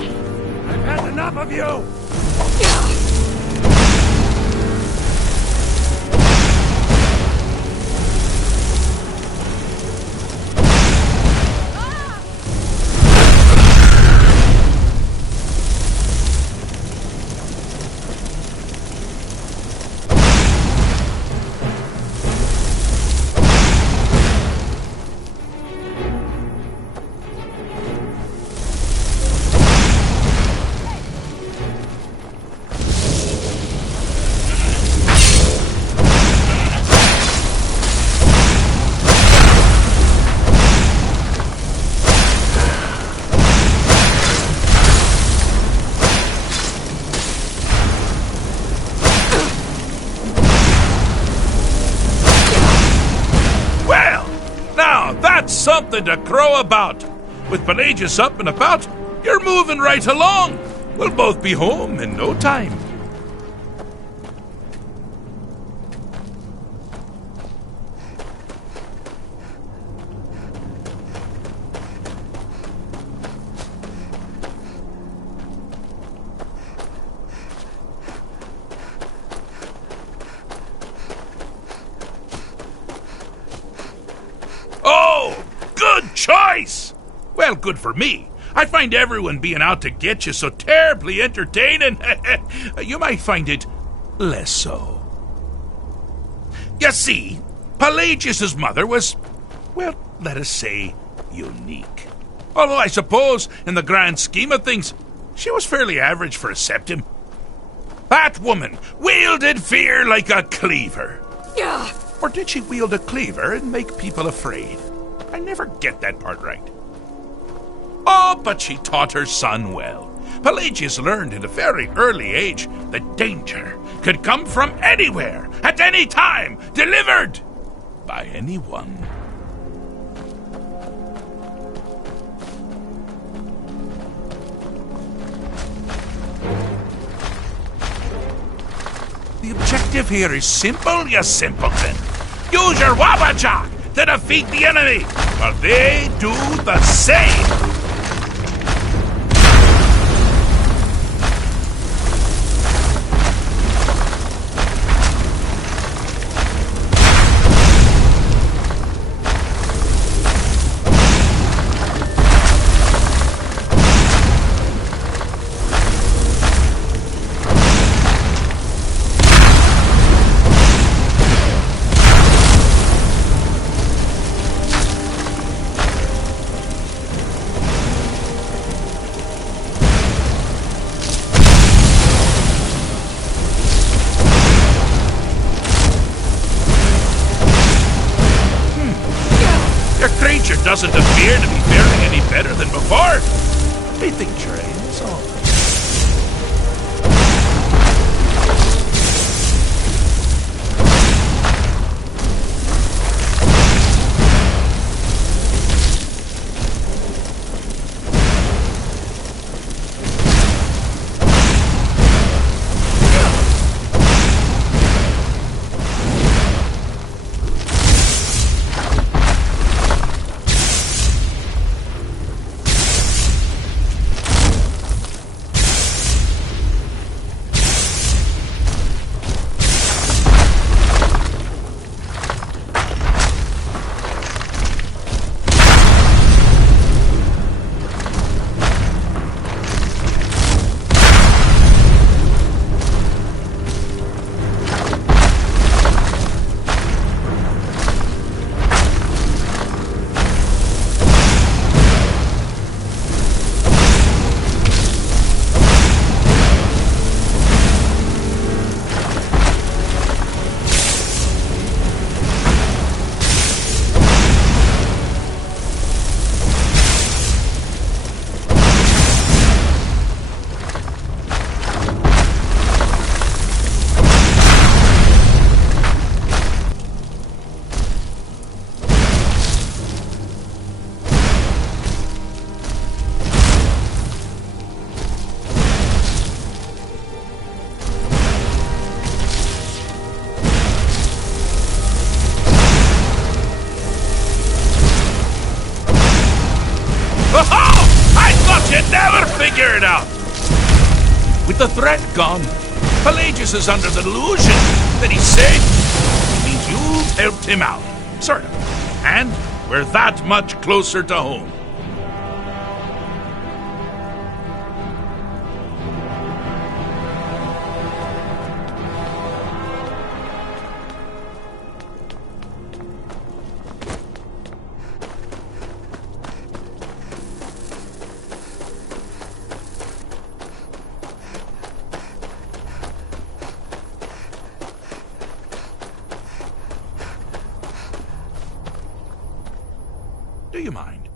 I've had enough of you! Something to crow about. With Pelagius up and about, you're moving right along. We'll both be home in no time. Choice! Well, good for me. I find everyone being out to get you so terribly entertaining. You might find it less so. You see, Pelagius' mother was, well, let us say, unique. Although I suppose, in the grand scheme of things, she was fairly average for a septim. That woman wielded fear like a cleaver. Or did she wield a cleaver and make people afraid? I never get that part right. Oh, but she taught her son well. Pelagius learned at a very early age that danger could come from anywhere, at any time, delivered by anyone. The objective here is simple, you simpleton. Use your Wabajack to defeat the enemy, while they do the same. Doesn't appear to be faring any better than before. Methinks your aim is all. With the threat gone, Pelagius is under the delusion that he's safe. It means you've helped him out, sort of. And we're that much closer to home. Do you mind?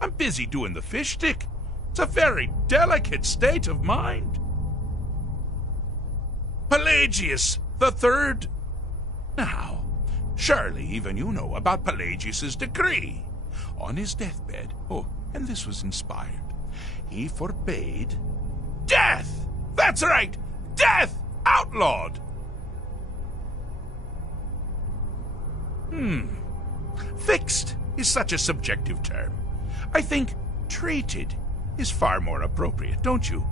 I'm busy doing the fish stick. It's a very delicate state of mind. Pelagius the Third. Now, surely even you know about Pelagius's decree. On his deathbed, and this was inspired, he forbade death! That's right! Death! Outlawed! Fixed is such a subjective term. I think treated is far more appropriate, don't you?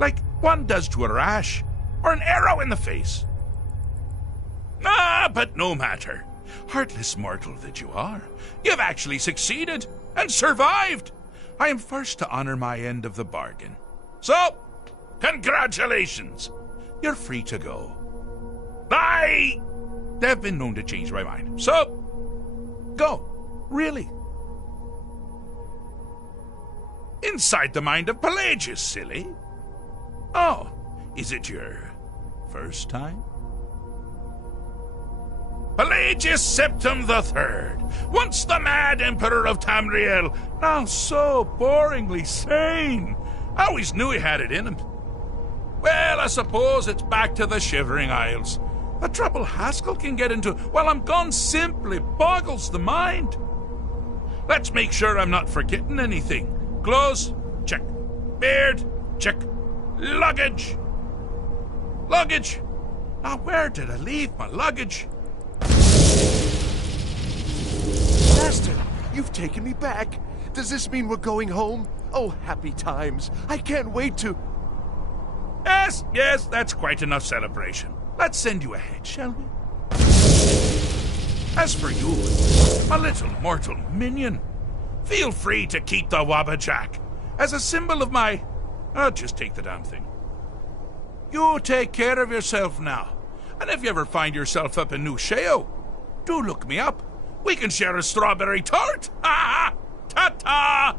Like one does to a rash or an arrow in the face. But no matter. Heartless mortal that you are, you've actually succeeded and survived. I am first to honor my end of the bargain. So, congratulations. You're free to go. They've been known to change my mind. So, go. Really. Inside the mind of Pelagius, silly. Oh, is it your first time? Pelagius Septim the Third, once the mad emperor of Tamriel, now so boringly sane. I always knew he had it in him. Well, I suppose it's back to the Shivering Isles. The trouble Haskell can get into while I'm gone simply boggles the mind. Let's make sure I'm not forgetting anything. Clothes? Check. Beard? Check. Luggage? Luggage? Now, where did I leave my luggage? Master, you've taken me back. Does this mean we're going home? Oh, happy times. I can't wait to... Yes, that's quite enough celebration. Let's send you ahead, shall we? As for you, my little mortal minion, feel free to keep the Wabbajack as a symbol of my... just take the damn thing. You take care of yourself now. And if you ever find yourself up in New Sheo, do look me up. We can share a strawberry tart. Ha ha! Ta-ta!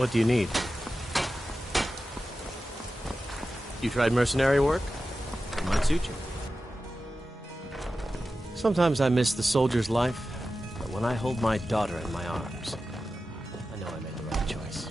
What do you need? You tried mercenary work? It might suit you. Sometimes I miss the soldier's life, but when I hold my daughter in my arms, I know I made the right choice.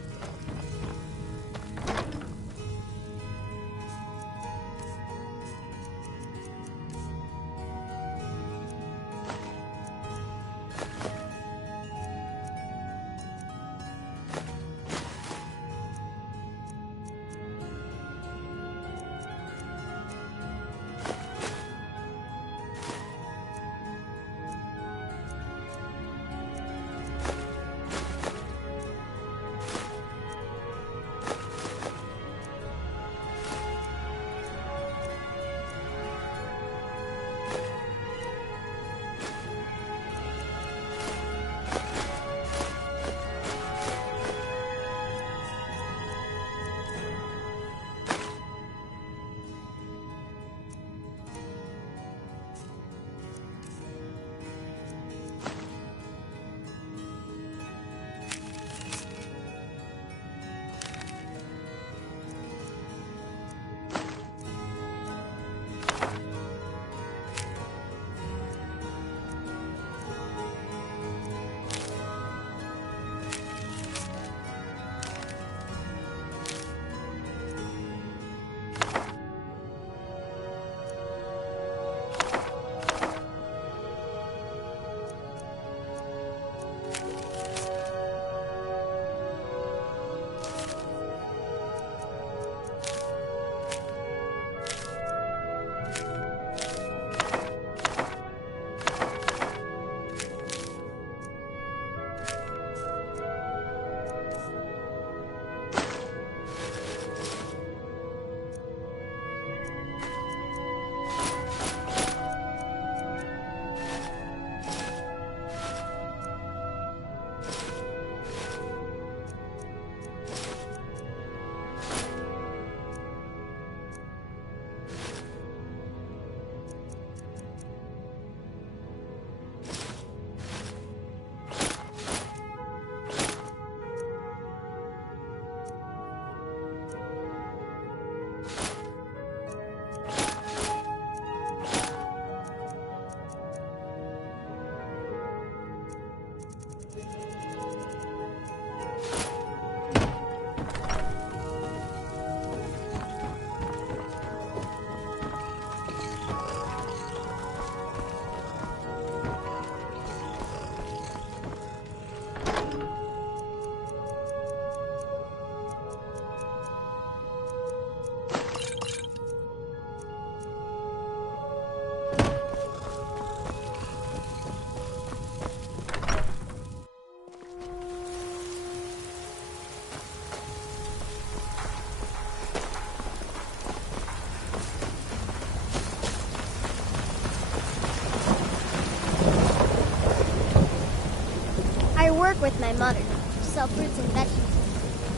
I work with my mother. Sell fruits and vegetables.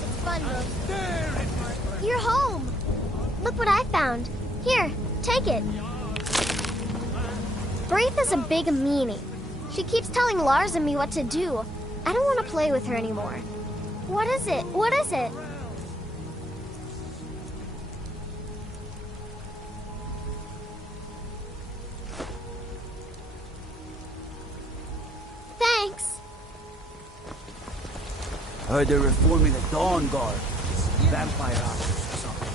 It's fun, bro. You're home. Look what I found. Here, take it. Braith is a big meanie. She keeps telling Lars and me what to do. I don't want to play with her anymore. What is it? What is it? Thanks. Heard they're reforming the Dawn Guard. Vampire officers or something.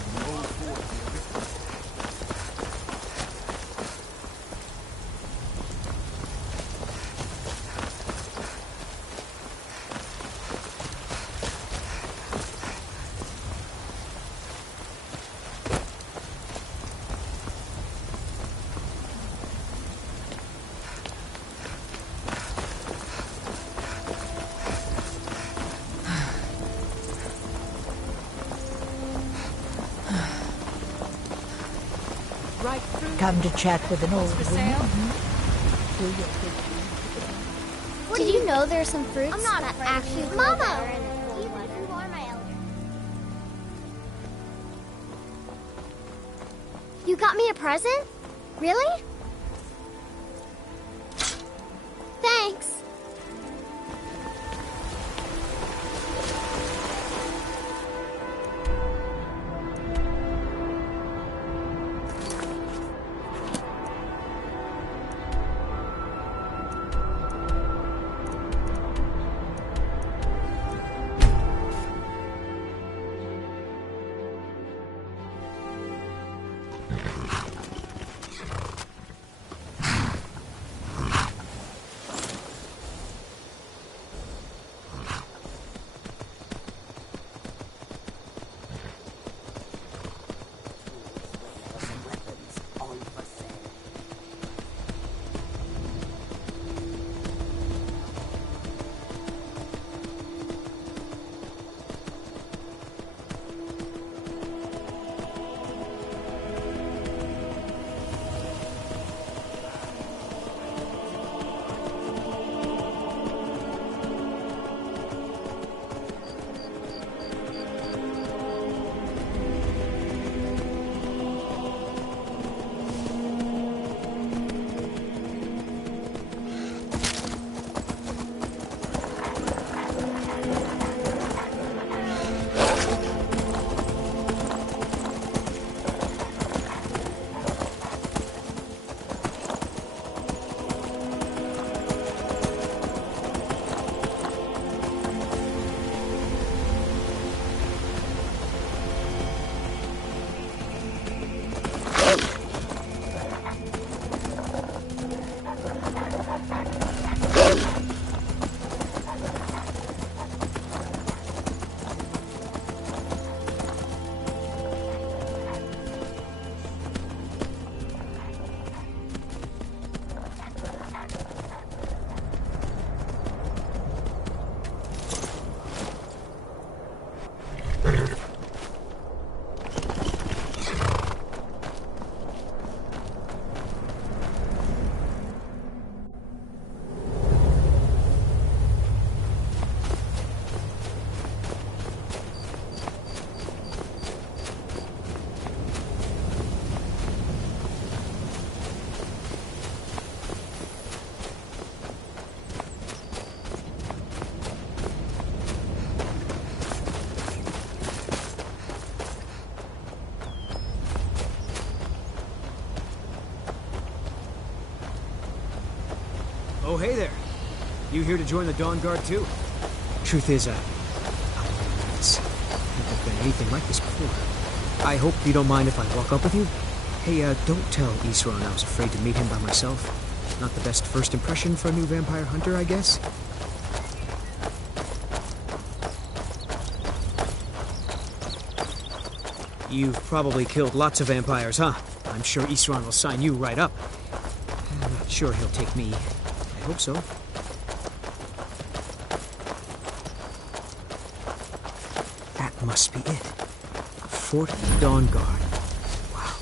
Come to chat with an old woman. Did you know there's some fruits that actually Mama! You got me a present? Really? Thanks. Oh, hey there. You here to join the Dawn Guard, too? Truth is, never been anything like this before. I hope you don't mind if I walk up with you? Hey, don't tell Isran I was afraid to meet him by myself. Not the best first impression for a new vampire hunter, I guess? You've probably killed lots of vampires, huh? I'm sure Isran will sign you right up. I'm not sure he'll take me. I hope so. That must be it. Fort Dawn Guard. Wow.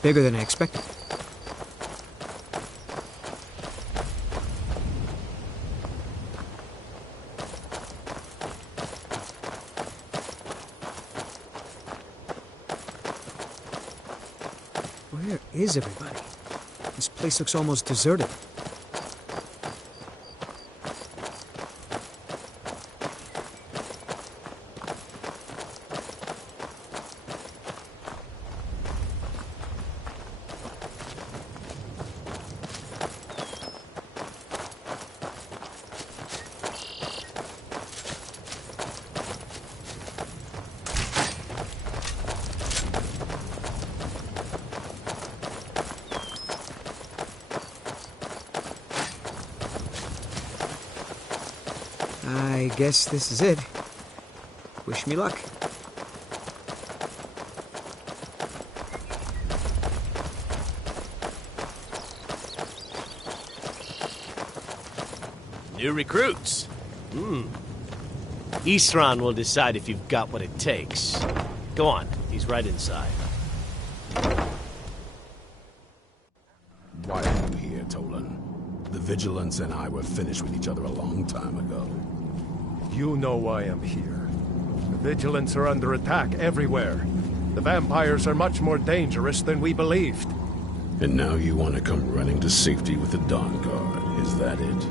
Bigger than I expected. Where is everybody? This place looks almost deserted. I guess this is it. Wish me luck. New recruits. Isran will decide if you've got what it takes. Go on, he's right inside. Why are you here, Tolan? The Vigilance and I were finished with each other a long time ago. You know why I'm here. The Vigilants are under attack everywhere. The vampires are much more dangerous than we believed. And now you want to come running to safety with the Dawn Guard, is that it?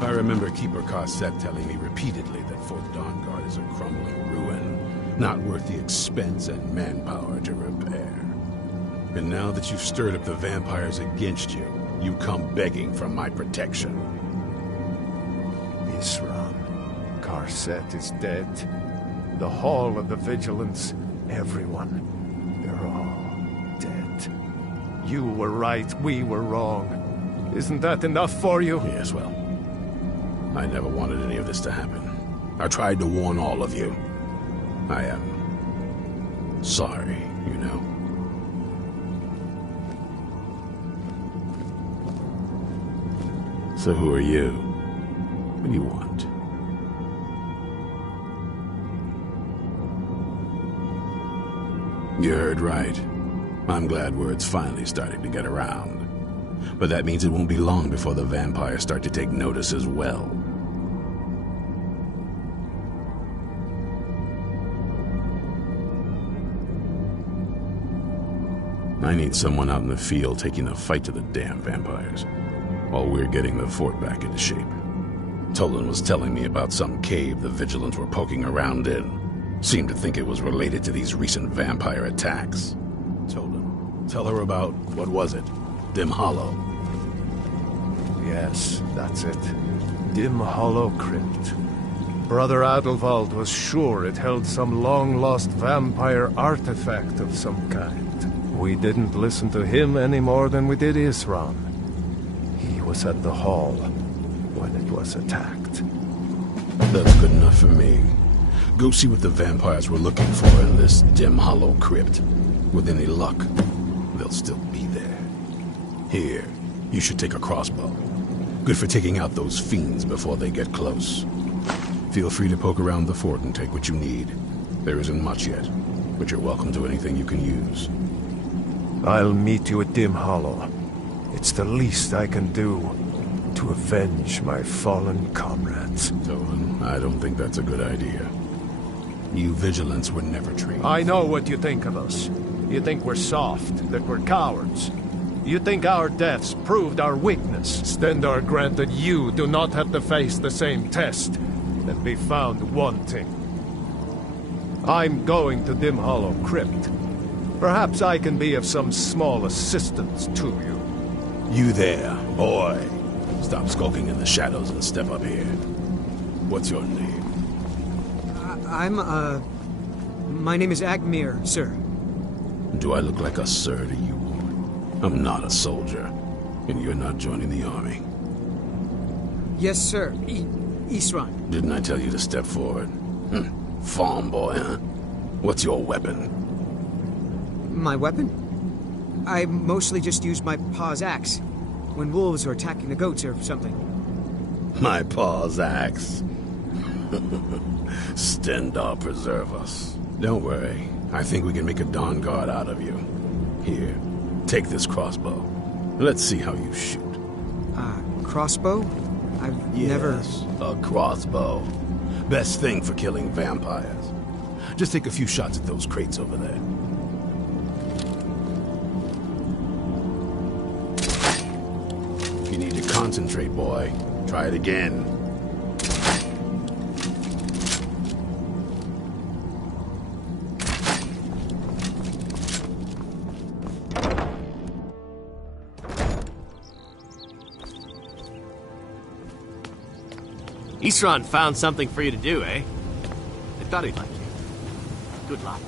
I remember Keeper Carset telling me repeatedly that Fort Dawn Guard is a crumbling ruin, not worth the expense and manpower to repair. And now that you've stirred up the vampires against you, you come begging for my protection. Isran, Carset is dead. The Hall of the Vigilance, everyone, they're all dead. You were right, we were wrong. Isn't that enough for you? Yes, well, I never wanted any of this to happen. I tried to warn all of you. I am sorry, you know. So who are you? What do you want? You heard right. I'm glad word's finally starting to get around. But that means it won't be long before the vampires start to take notice as well. I need someone out in the field taking the fight to the damn vampires, while we're getting the fort back into shape. Tolan was telling me about some cave the Vigilants were poking around in. Seemed to think it was related to these recent vampire attacks. Tolan, tell her about, what was it? Dim Hollow. Yes, that's it. Dim Hollow Crypt. Brother Adelwald was sure it held some long-lost vampire artifact of some kind. We didn't listen to him any more than we did Isran. He was at the hall when it was attacked. That's good enough for me. Go see what the vampires were looking for in this Dim Hollow Crypt. With any luck, they'll still be there. Here, you should take a crossbow. Good for taking out those fiends before they get close. Feel free to poke around the fort and take what you need. There isn't much yet, but you're welcome to anything you can use. I'll meet you at Dim Hollow. It's the least I can do to avenge my fallen comrades. Tolan, I don't think that's a good idea. You Vigilants were never trained. I know what you think of us. You think we're soft, that we're cowards. You think our deaths proved our weakness. Stendarr granted you do not have to face the same test and be found wanting. I'm going to Dim Hollow Crypt. Perhaps I can be of some small assistance to you. You there, boy. Stop skulking in the shadows and step up here. What's your name? My name is Agmir, sir. Do I look like a sir to you? I'm not a soldier, and you're not joining the army. Yes, sir. Isran. Didn't I tell you to step forward? Farm boy, huh? What's your weapon? My weapon? I mostly just use my paw's axe when wolves are attacking the goats or something. My paw's axe. Stendarr preserve us. Don't worry. I think we can make a Dawn Guard out of you. Here, take this crossbow. Let's see how you shoot. Crossbow? I've never... Yes, a crossbow. Best thing for killing vampires. Just take a few shots at those crates over there. You need to concentrate, boy. Try it again. Isran found something for you to do, eh? I thought he'd like you. Good luck.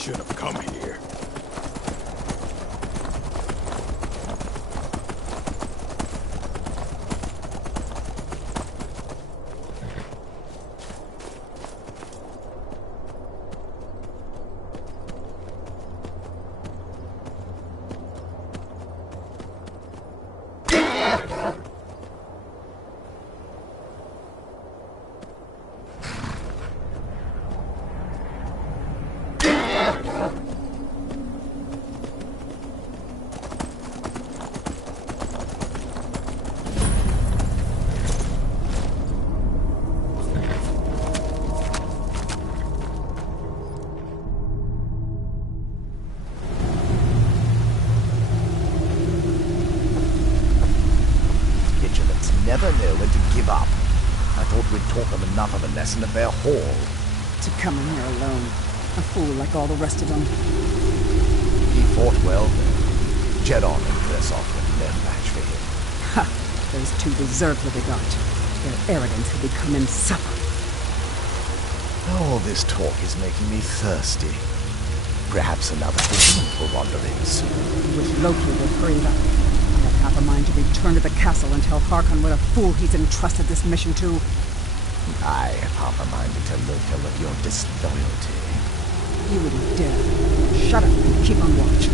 should have come here. Never know when to give up. I thought we'd taught them enough of a lesson at their hall. To come in here alone. A fool like all the rest of them. He fought well, though. Jedon and Kresoff were no match for him. Ha! Those two deserved what they got. Their arrogance had become insufferable. All this talk is making me thirsty. Perhaps another vision will wander in soon. I wish Loki would hurry it up. I have half a mind to return to the castle and tell Harkon what a fool he's entrusted this mission to. I have half a mind to tell Loki of your disloyalty. You wouldn't dare. Shut up and keep on watch.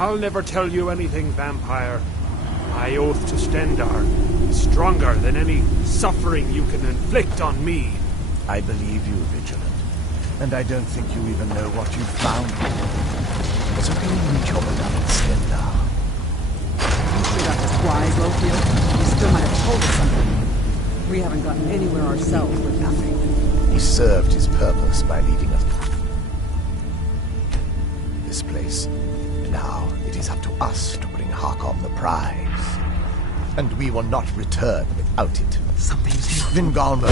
I'll never tell you anything, vampire. My oath to Stendar is stronger than any suffering you can inflict on me. I believe you, Vigilant. And I don't think you even know what you've found. So go and meet your beloved Stendar. You sure that was wise, Lofield? You still might have told us something. We haven't gotten anywhere ourselves with nothing. He served his purpose by leading us this place. Now it is up to us to bring Harkon the prize. And we will not return without it. Something's here. Vingalmer.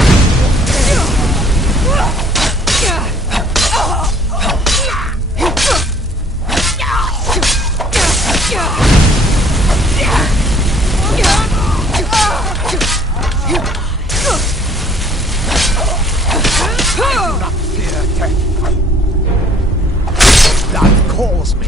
Do not fear death. Blood calls me.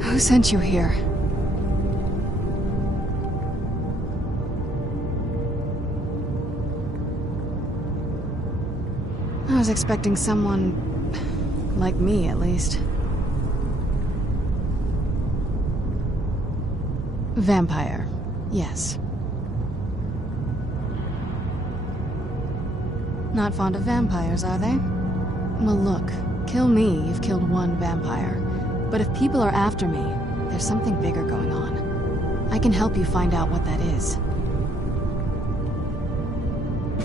Who sent you here? I was expecting someone like me, at least. Vampire, yes. Not fond of vampires, are they? Well, look. Kill me, you've killed one vampire. But if people are after me, there's something bigger going on. I can help you find out what that is.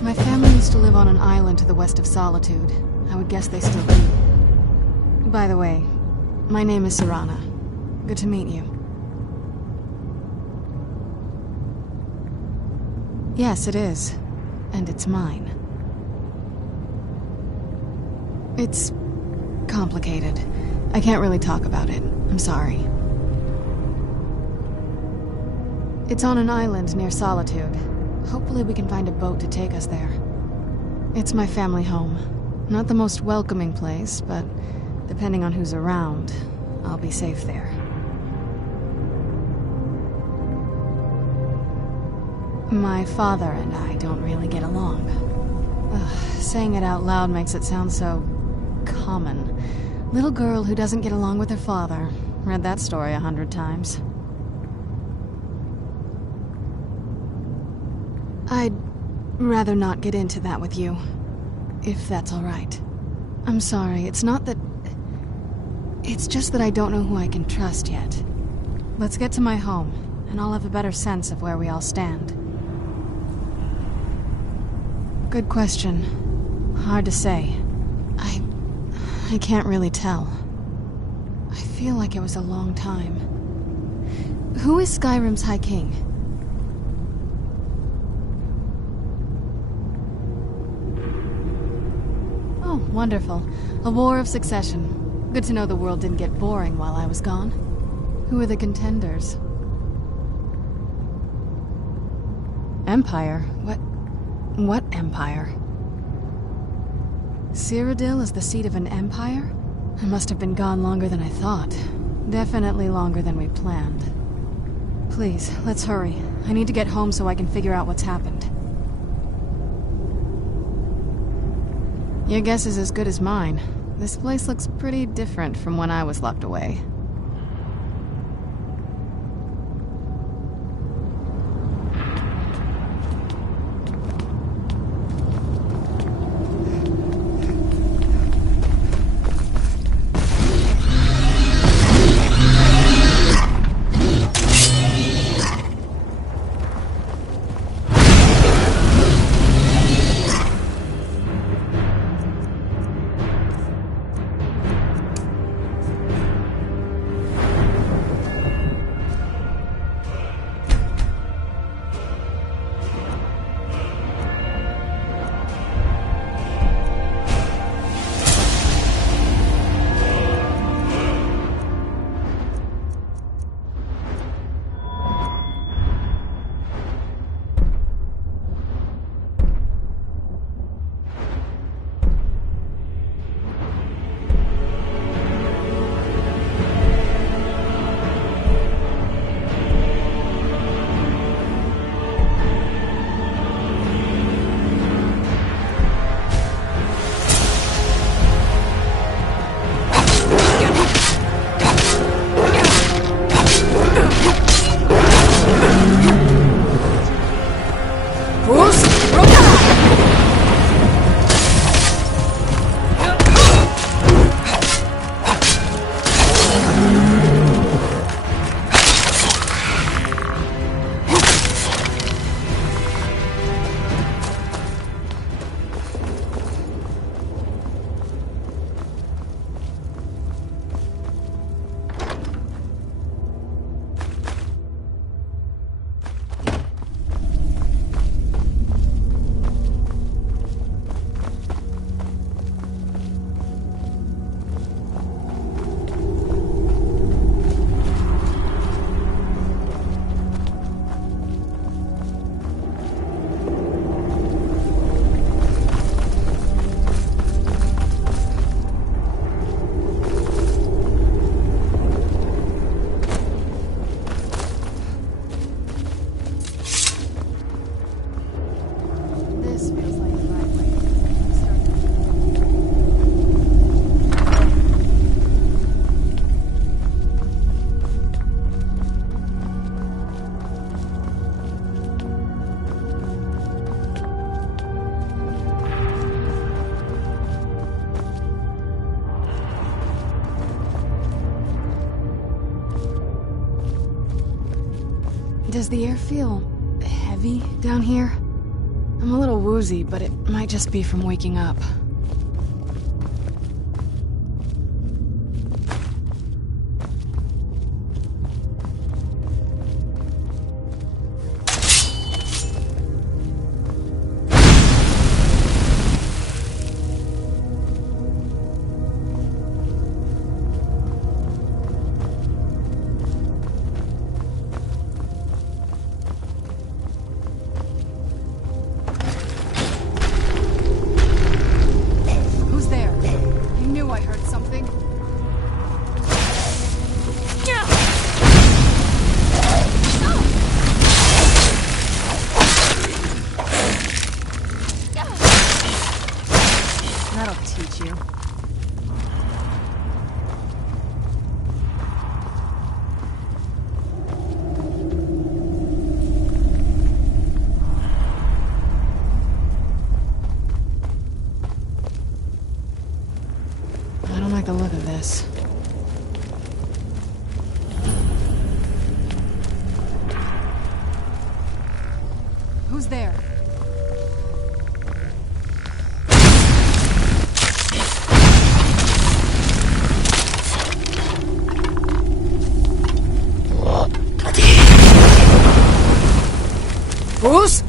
My family used to live on an island to the west of Solitude. I would guess they still do. By the way, my name is Serana. Good to meet you. Yes, it is. And it's mine. It's complicated. I can't really talk about it. I'm sorry. It's on an island near Solitude. Hopefully we can find a boat to take us there. It's my family home. Not the most welcoming place, but depending on who's around, I'll be safe there. My father and I don't really get along. Ugh, saying it out loud makes it sound so common. Little girl who doesn't get along with her father. Read that story 100 times. I'd rather not get into that with you, if that's all right. I'm sorry, it's not that... It's just that I don't know who I can trust yet. Let's get to my home, and I'll have a better sense of where we all stand. Good question. Hard to say. I can't really tell. I feel like it was a long time. Who is Skyrim's High King? Oh, wonderful. A war of succession. Good to know the world didn't get boring while I was gone. Who are the contenders? Empire? What empire? Cyrodiil is the seat of an empire? I must have been gone longer than I thought. Definitely longer than we planned. Please, let's hurry. I need to get home so I can figure out what's happened. Your guess is as good as mine. This place looks pretty different from when I was locked away. Does the air feel heavy down here? I'm a little woozy, but it might just be from waking up. The look of this. Who's there? Who's?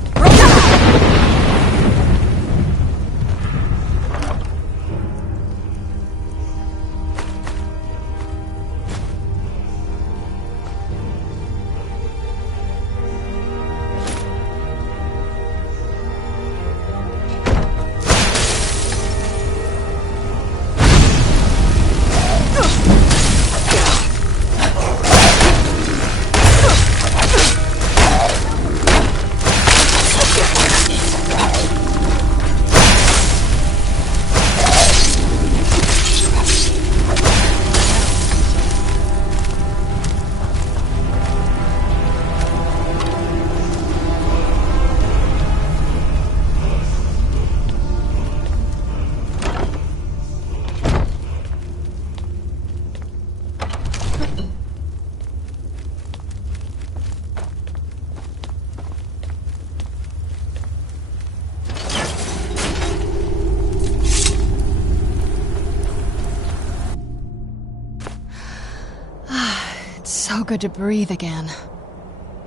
So good to breathe again.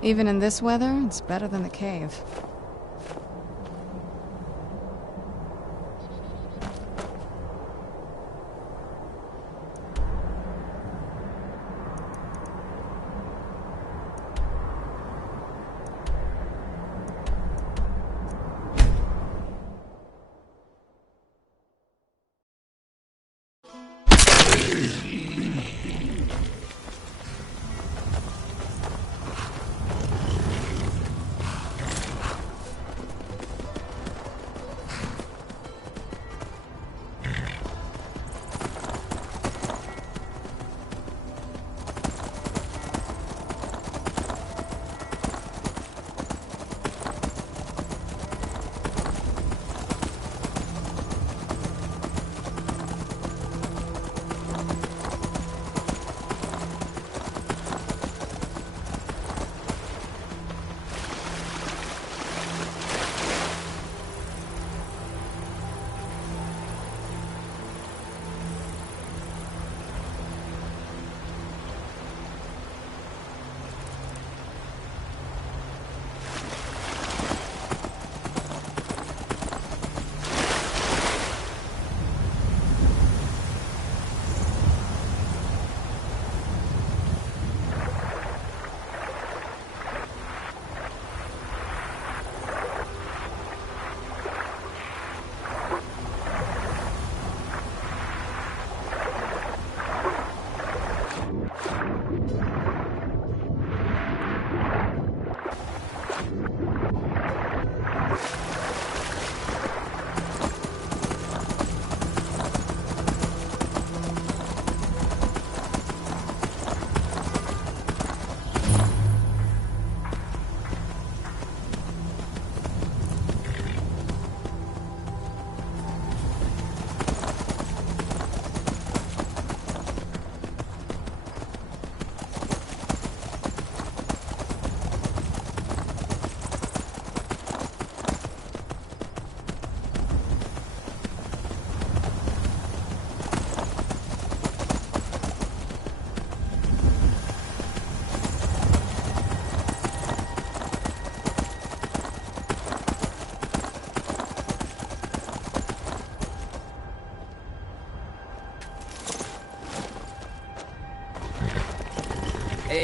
Even in this weather, it's better than the cave.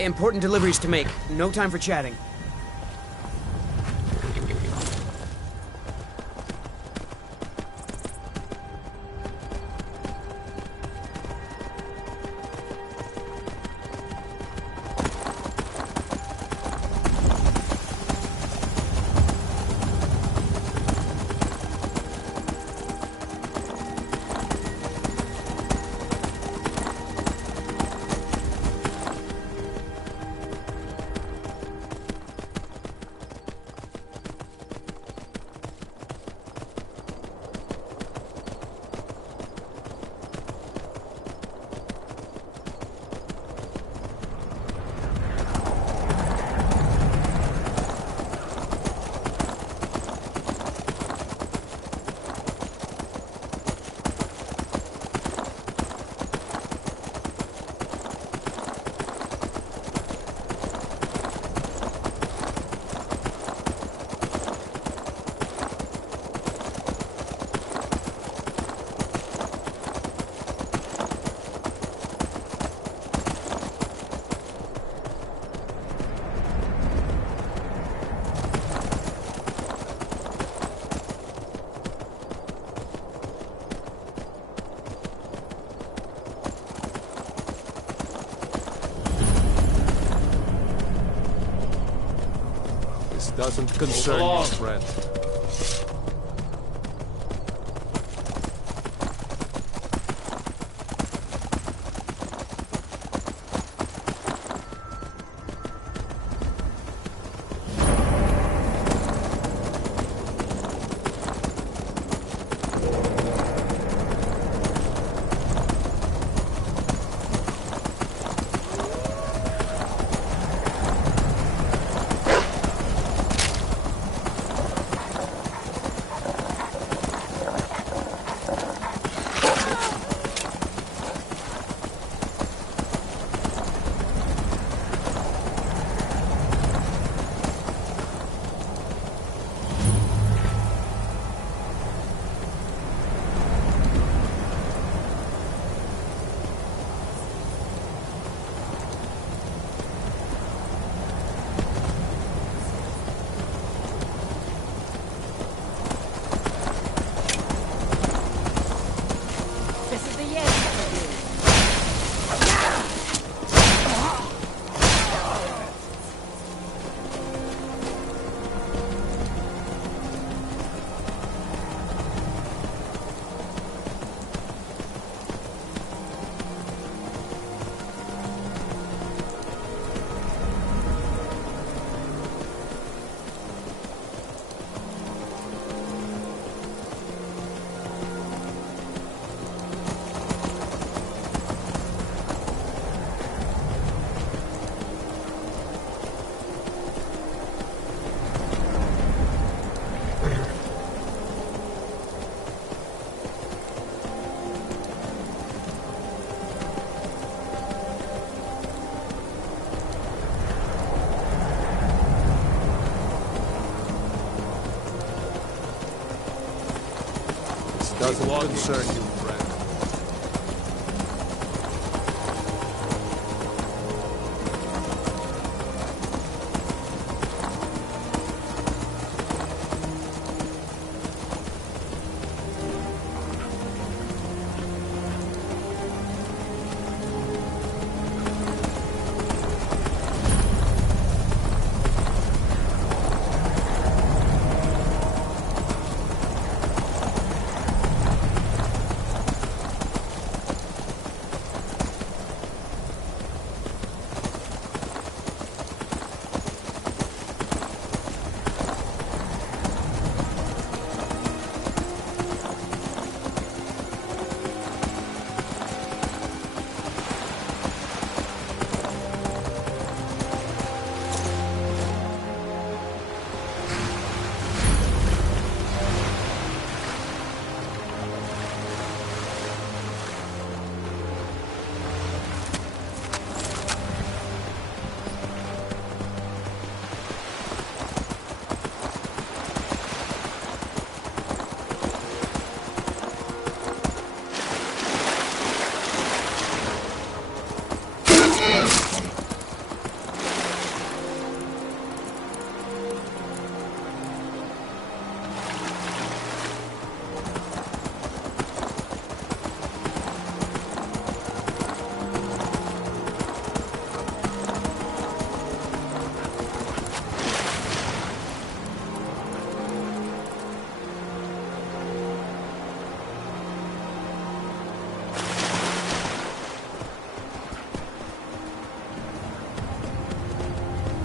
Important deliveries to make. No time for chatting. Doesn't concern you, friend. Doesn't concern you, friend.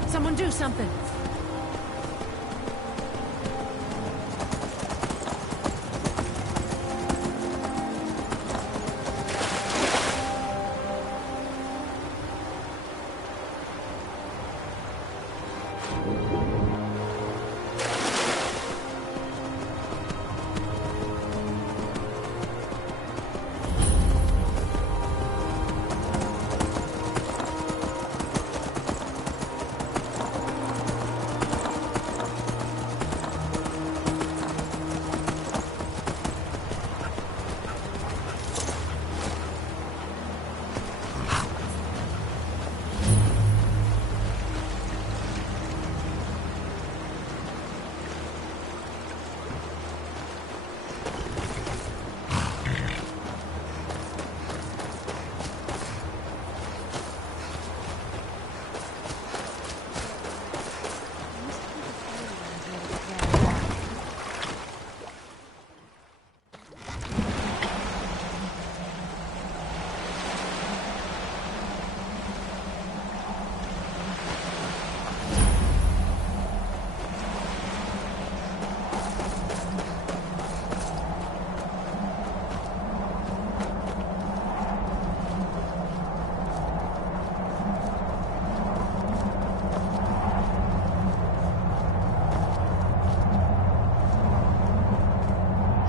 Someone do something!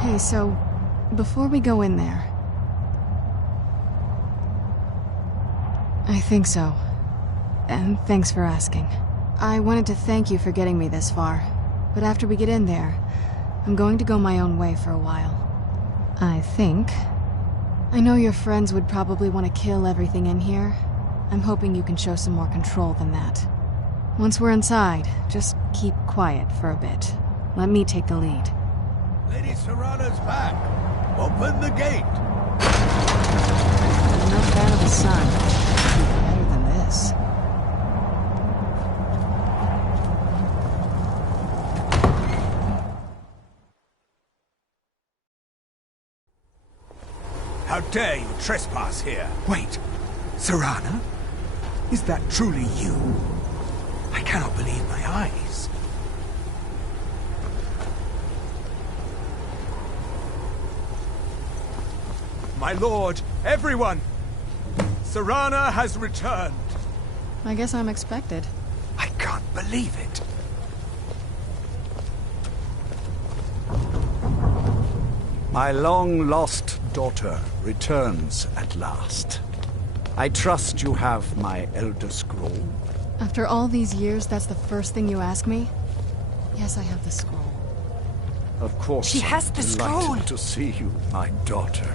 Hey, so, before we go in there... I think so. And thanks for asking. I wanted to thank you for getting me this far, but after we get in there, I'm going to go my own way for a while. I think. I know your friends would probably want to kill everything in here. I'm hoping you can show some more control than that. Once we're inside, just keep quiet for a bit. Let me take the lead. Lady Serana's back. Open the gate. I'm not a fan of the sun. Better than this. How dare you trespass here? Wait, Serana? Is that truly you? I cannot believe my eyes. My lord, everyone! Serana has returned! I guess I'm expected. I can't believe it. My long-lost daughter returns at last. I trust you have my Elder Scroll. After all these years, that's the first thing you ask me? Yes, I have the scroll. Of course, She has the scroll! Delighted to see you, my daughter.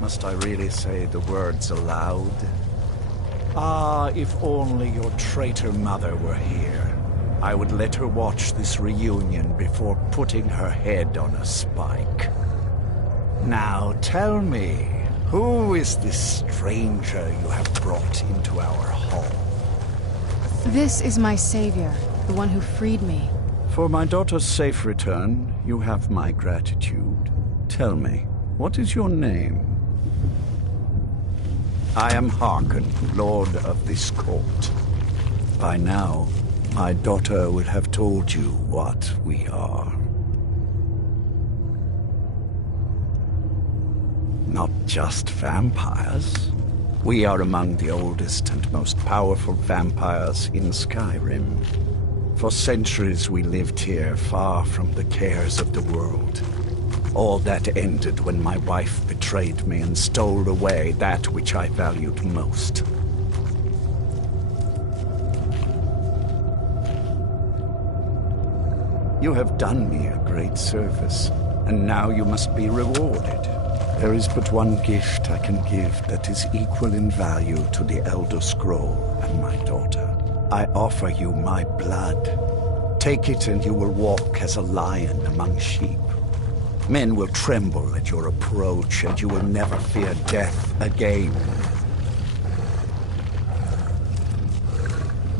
Must I really say the words aloud? Ah, if only your traitor mother were here. I would let her watch this reunion before putting her head on a spike. Now tell me, who is this stranger you have brought into our hall? This is my savior, the one who freed me. For my daughter's safe return, you have my gratitude. Tell me, what is your name? I am Harkon, Lord of this court. By now, my daughter will have told you what we are. Not just vampires. We are among the oldest and most powerful vampires in Skyrim. For centuries we lived here, far from the cares of the world. All that ended when my wife betrayed me and stole away that which I valued most. You have done me a great service, and now you must be rewarded. There is but one gift I can give that is equal in value to the Elder Scroll and my daughter. I offer you my blood. Take it and you will walk as a lion among sheep. Men will tremble at your approach, and you will never fear death again.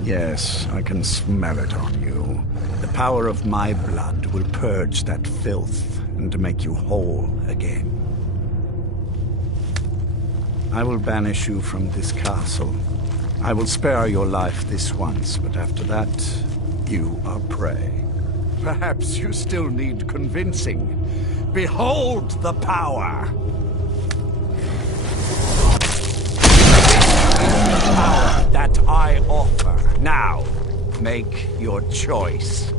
Yes, I can smell it on you. The power of my blood will purge that filth and make you whole again. I will banish you from this castle, I will spare your life this once, but after that, you are prey. Perhaps you still need convincing. Behold the power! The power that I offer. Now, make your choice.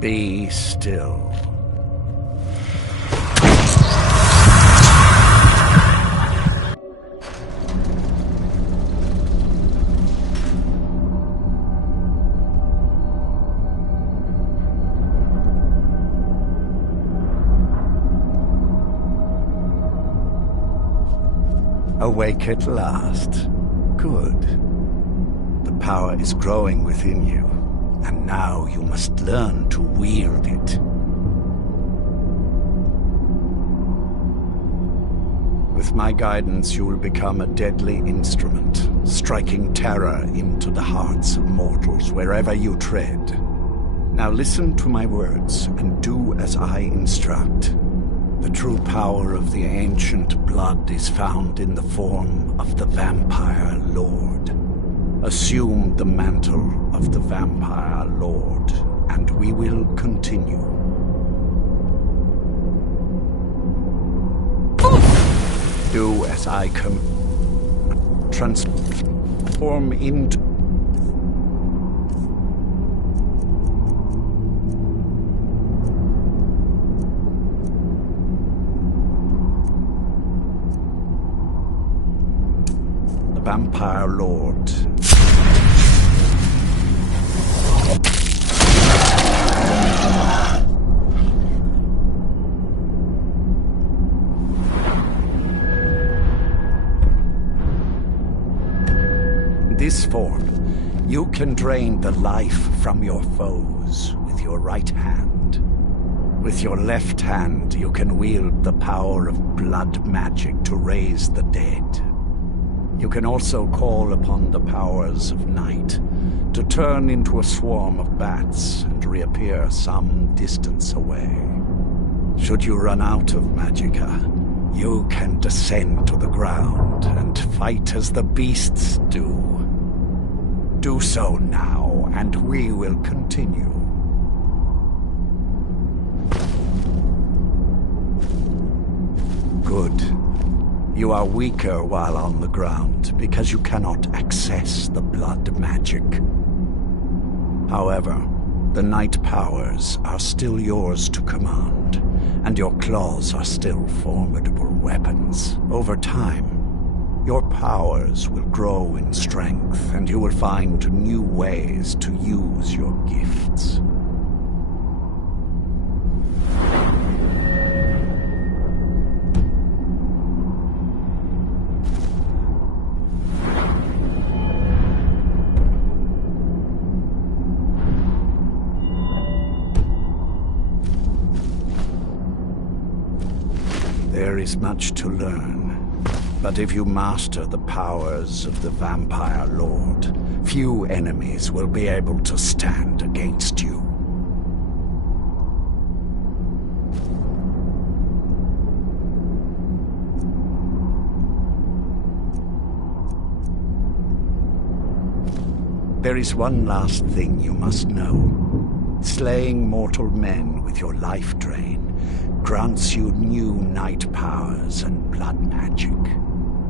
Be still. Awake at last. Good. The power is growing within you, and now you must learn to wield it. With my guidance, you will become a deadly instrument, striking terror into the hearts of mortals wherever you tread. Now listen to my words, and do as I instruct. The true power of the ancient blood is found in the form of the Vampire Lord. Assume the mantle of the Vampire Lord, and we will continue. Do as I transform into Vampire Lord. In this form, you can drain the life from your foes with your right hand. With your left hand, you can wield the power of blood magic to raise the dead. You can also call upon the powers of night to turn into a swarm of bats and reappear some distance away. Should you run out of magicka, you can descend to the ground and fight as the beasts do. Do so now, and we will continue. Good. You are weaker while on the ground because you cannot access the blood magic. However, the night powers are still yours to command, and your claws are still formidable weapons. Over time, your powers will grow in strength, and you will find new ways to use your gifts. There is much to learn, but if you master the powers of the Vampire Lord, few enemies will be able to stand against you. There is one last thing you must know. Slaying mortal men with your life drain grants you new night powers and blood magic.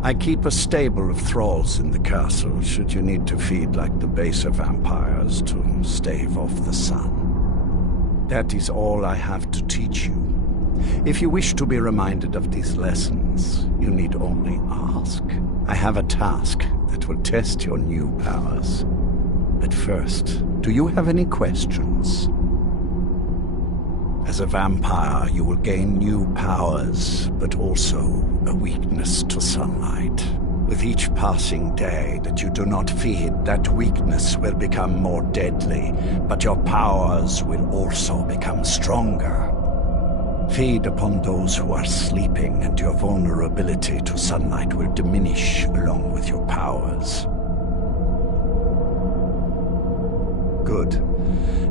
I keep a stable of thralls in the castle should you need to feed like the baser vampires to stave off the sun. That is all I have to teach you. If you wish to be reminded of these lessons, you need only ask. I have a task that will test your new powers. But first, do you have any questions? As a vampire, you will gain new powers, but also a weakness to sunlight. With each passing day that you do not feed, that weakness will become more deadly, but your powers will also become stronger. Feed upon those who are sleeping, and your vulnerability to sunlight will diminish along with your powers. Good.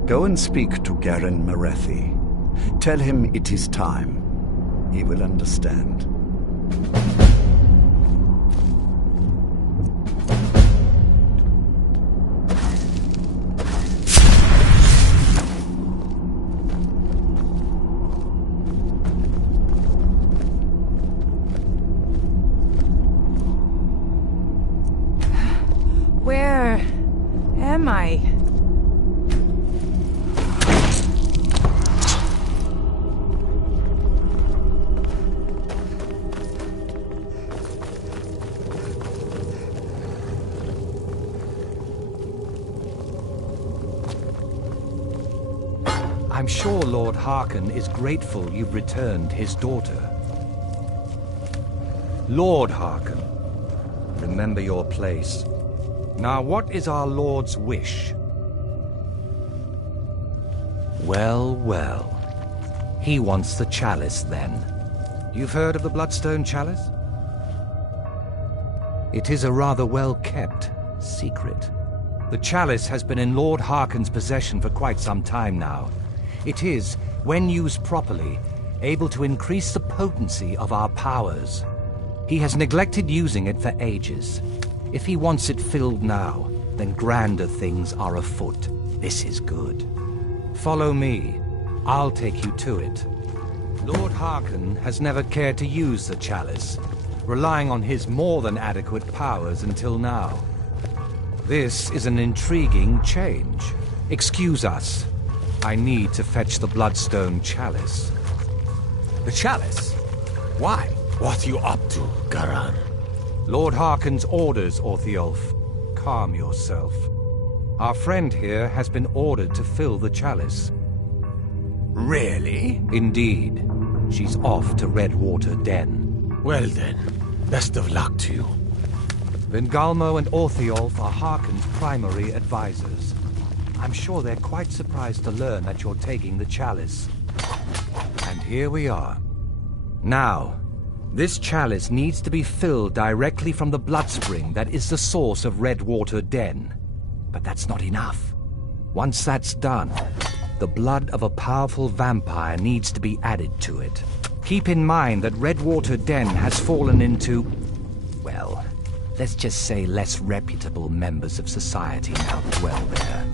Go and speak to Garen Marethi. Tell him it is time. He will understand. Where am I? I'm sure Lord Harkon is grateful you've returned his daughter. Lord Harkon, remember your place. Now, what is our Lord's wish? Well, well. He wants the chalice, then. You've heard of the Bloodstone Chalice? It is a rather well-kept secret. The chalice has been in Lord Harkon's possession for quite some time now. It is, when used properly, able to increase the potency of our powers. He has neglected using it for ages. If he wants it filled now, then grander things are afoot. This is good. Follow me. I'll take you to it. Lord Harkon has never cared to use the chalice, relying on his more than adequate powers until now. This is an intriguing change. Excuse us. I need to fetch the Bloodstone Chalice. The chalice? Why? What are you up to, Garan? Lord Harkon's orders, Orthiolf. Calm yourself. Our friend here has been ordered to fill the chalice. Really? Indeed. She's off to Redwater Den. Well then, best of luck to you. Vingalmo and Orthiolf are Harkon's primary advisors. I'm sure they're quite surprised to learn that you're taking the chalice. And here we are. Now, this chalice needs to be filled directly from the bloodspring that is the source of Redwater Den. But that's not enough. Once that's done, the blood of a powerful vampire needs to be added to it. Keep in mind that Redwater Den has fallen into, well, let's just say less reputable members of society now dwell there.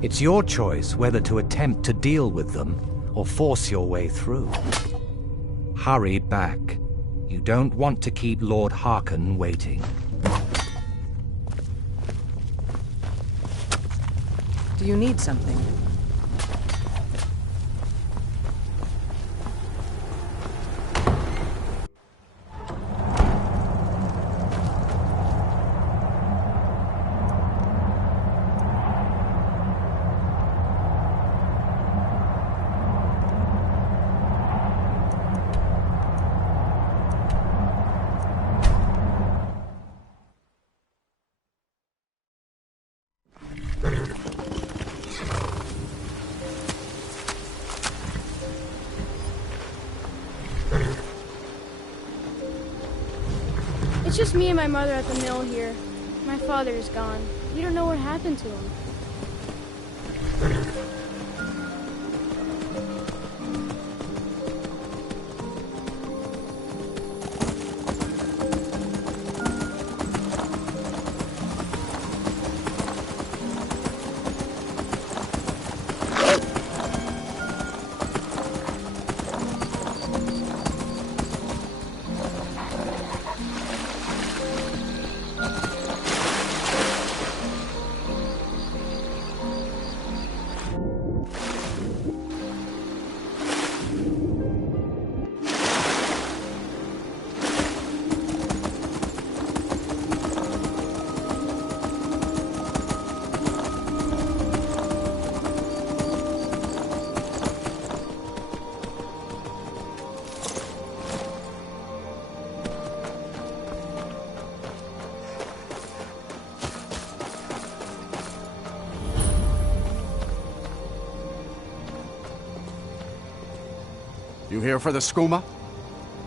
It's your choice whether to attempt to deal with them or force your way through. Hurry back. You don't want to keep Lord Harkon waiting. Do you need something? It's just me and my mother at the mill here. My father is gone. We don't know what happened to him. You here for the skooma?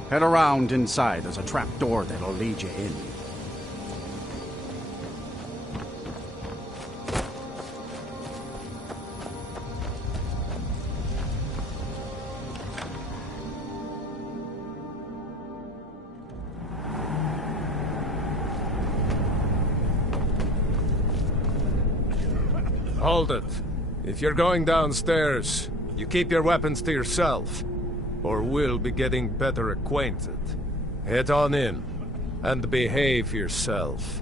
Head around inside. There's a trap door that'll lead you in. Hold it. If you're going downstairs, you keep your weapons to yourself, or we'll be getting better acquainted. Head on in, and behave yourself.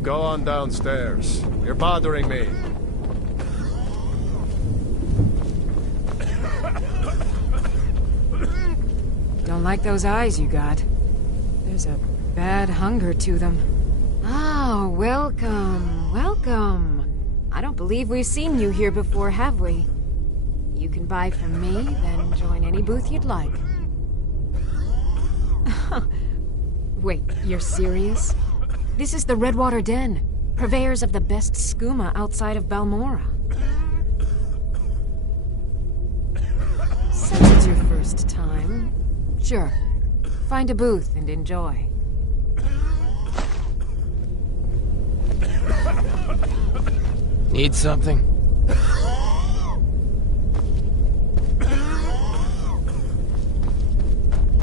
Go on downstairs. You're bothering me. Don't like those eyes you got. There's a bad hunger to them. Ah, welcome, welcome. I don't believe we've seen you here before, have we? You can buy from me, then join any booth you'd like. Wait, you're serious? This is the Redwater Den, purveyors of the best skooma outside of Balmora. Since it's your first time, sure. Find a booth and enjoy. Need something?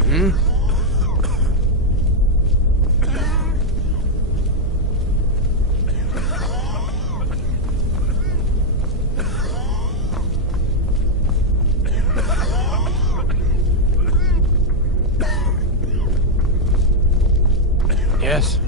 Hmm? Yes.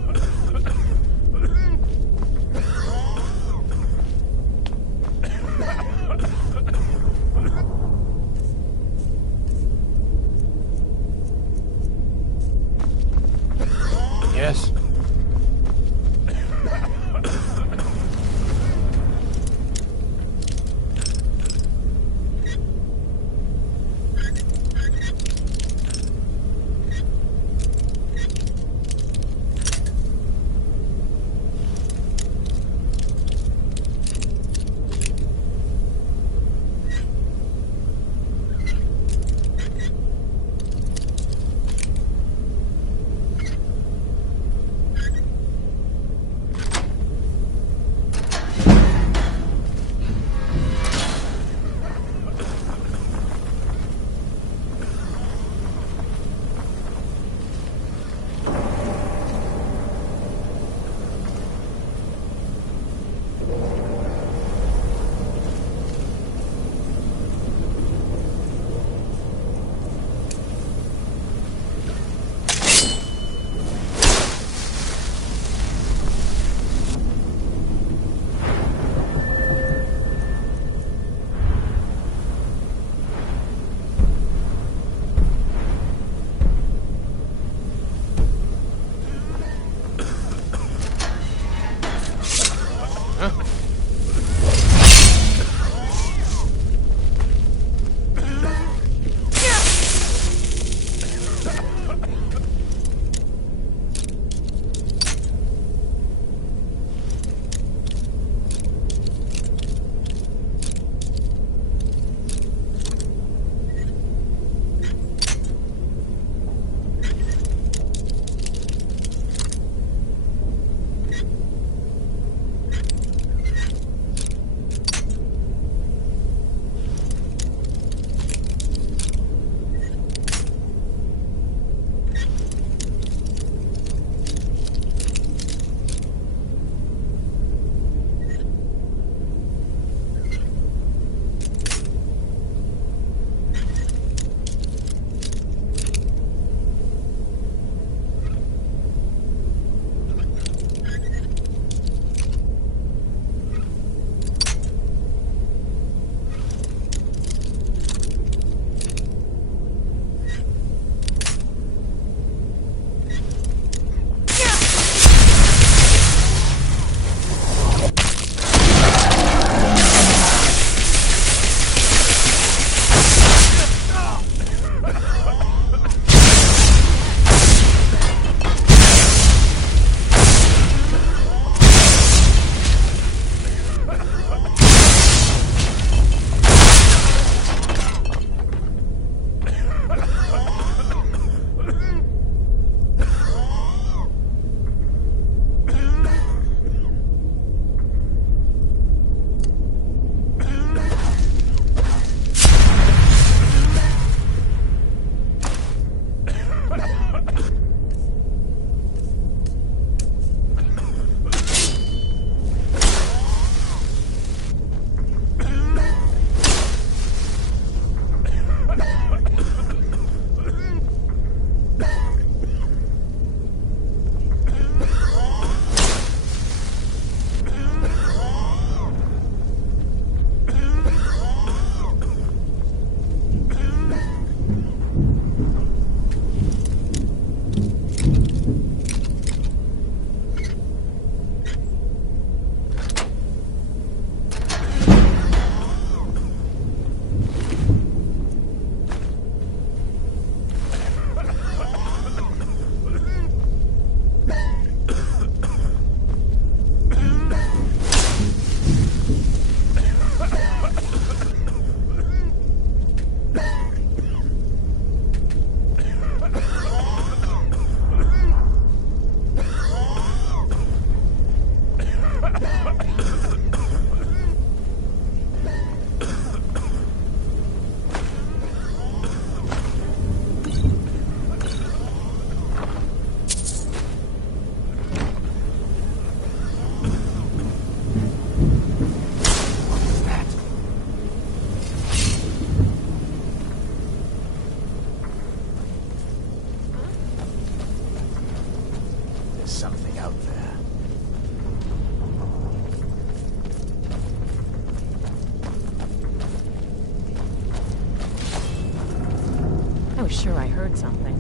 I was sure I heard something.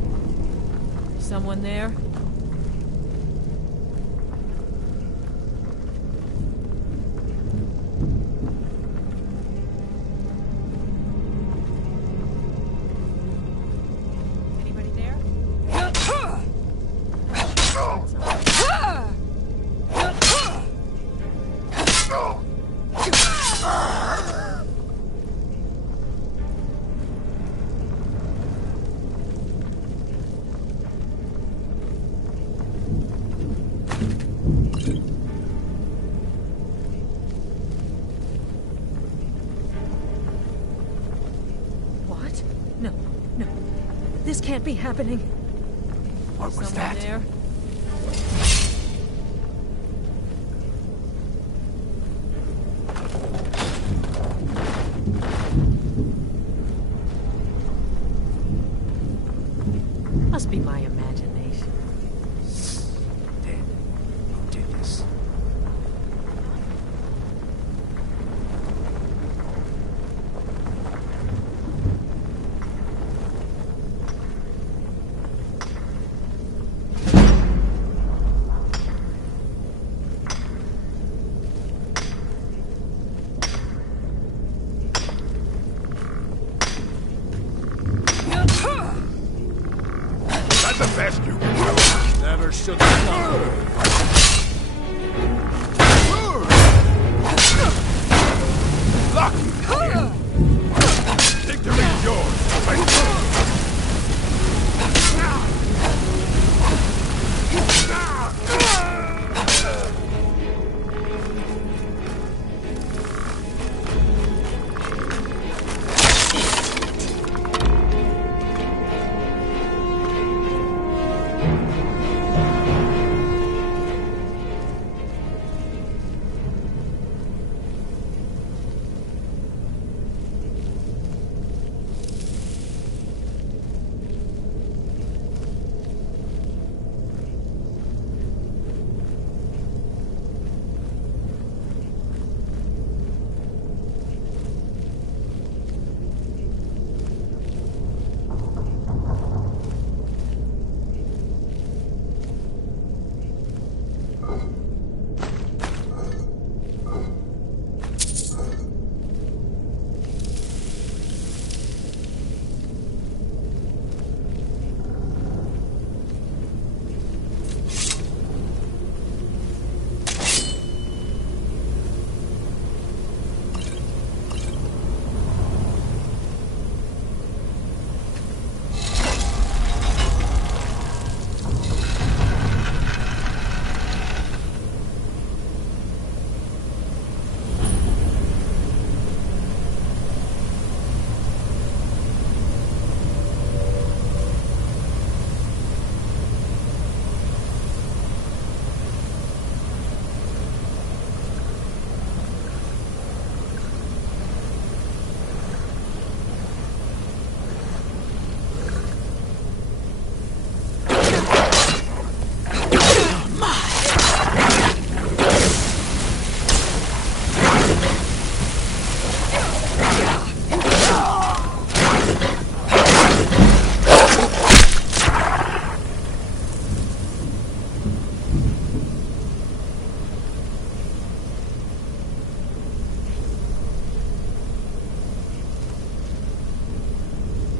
Someone there? This can't be happening. What was that? There? Must be my imagination. Dead. Who did this? The best you can do. Never should stop.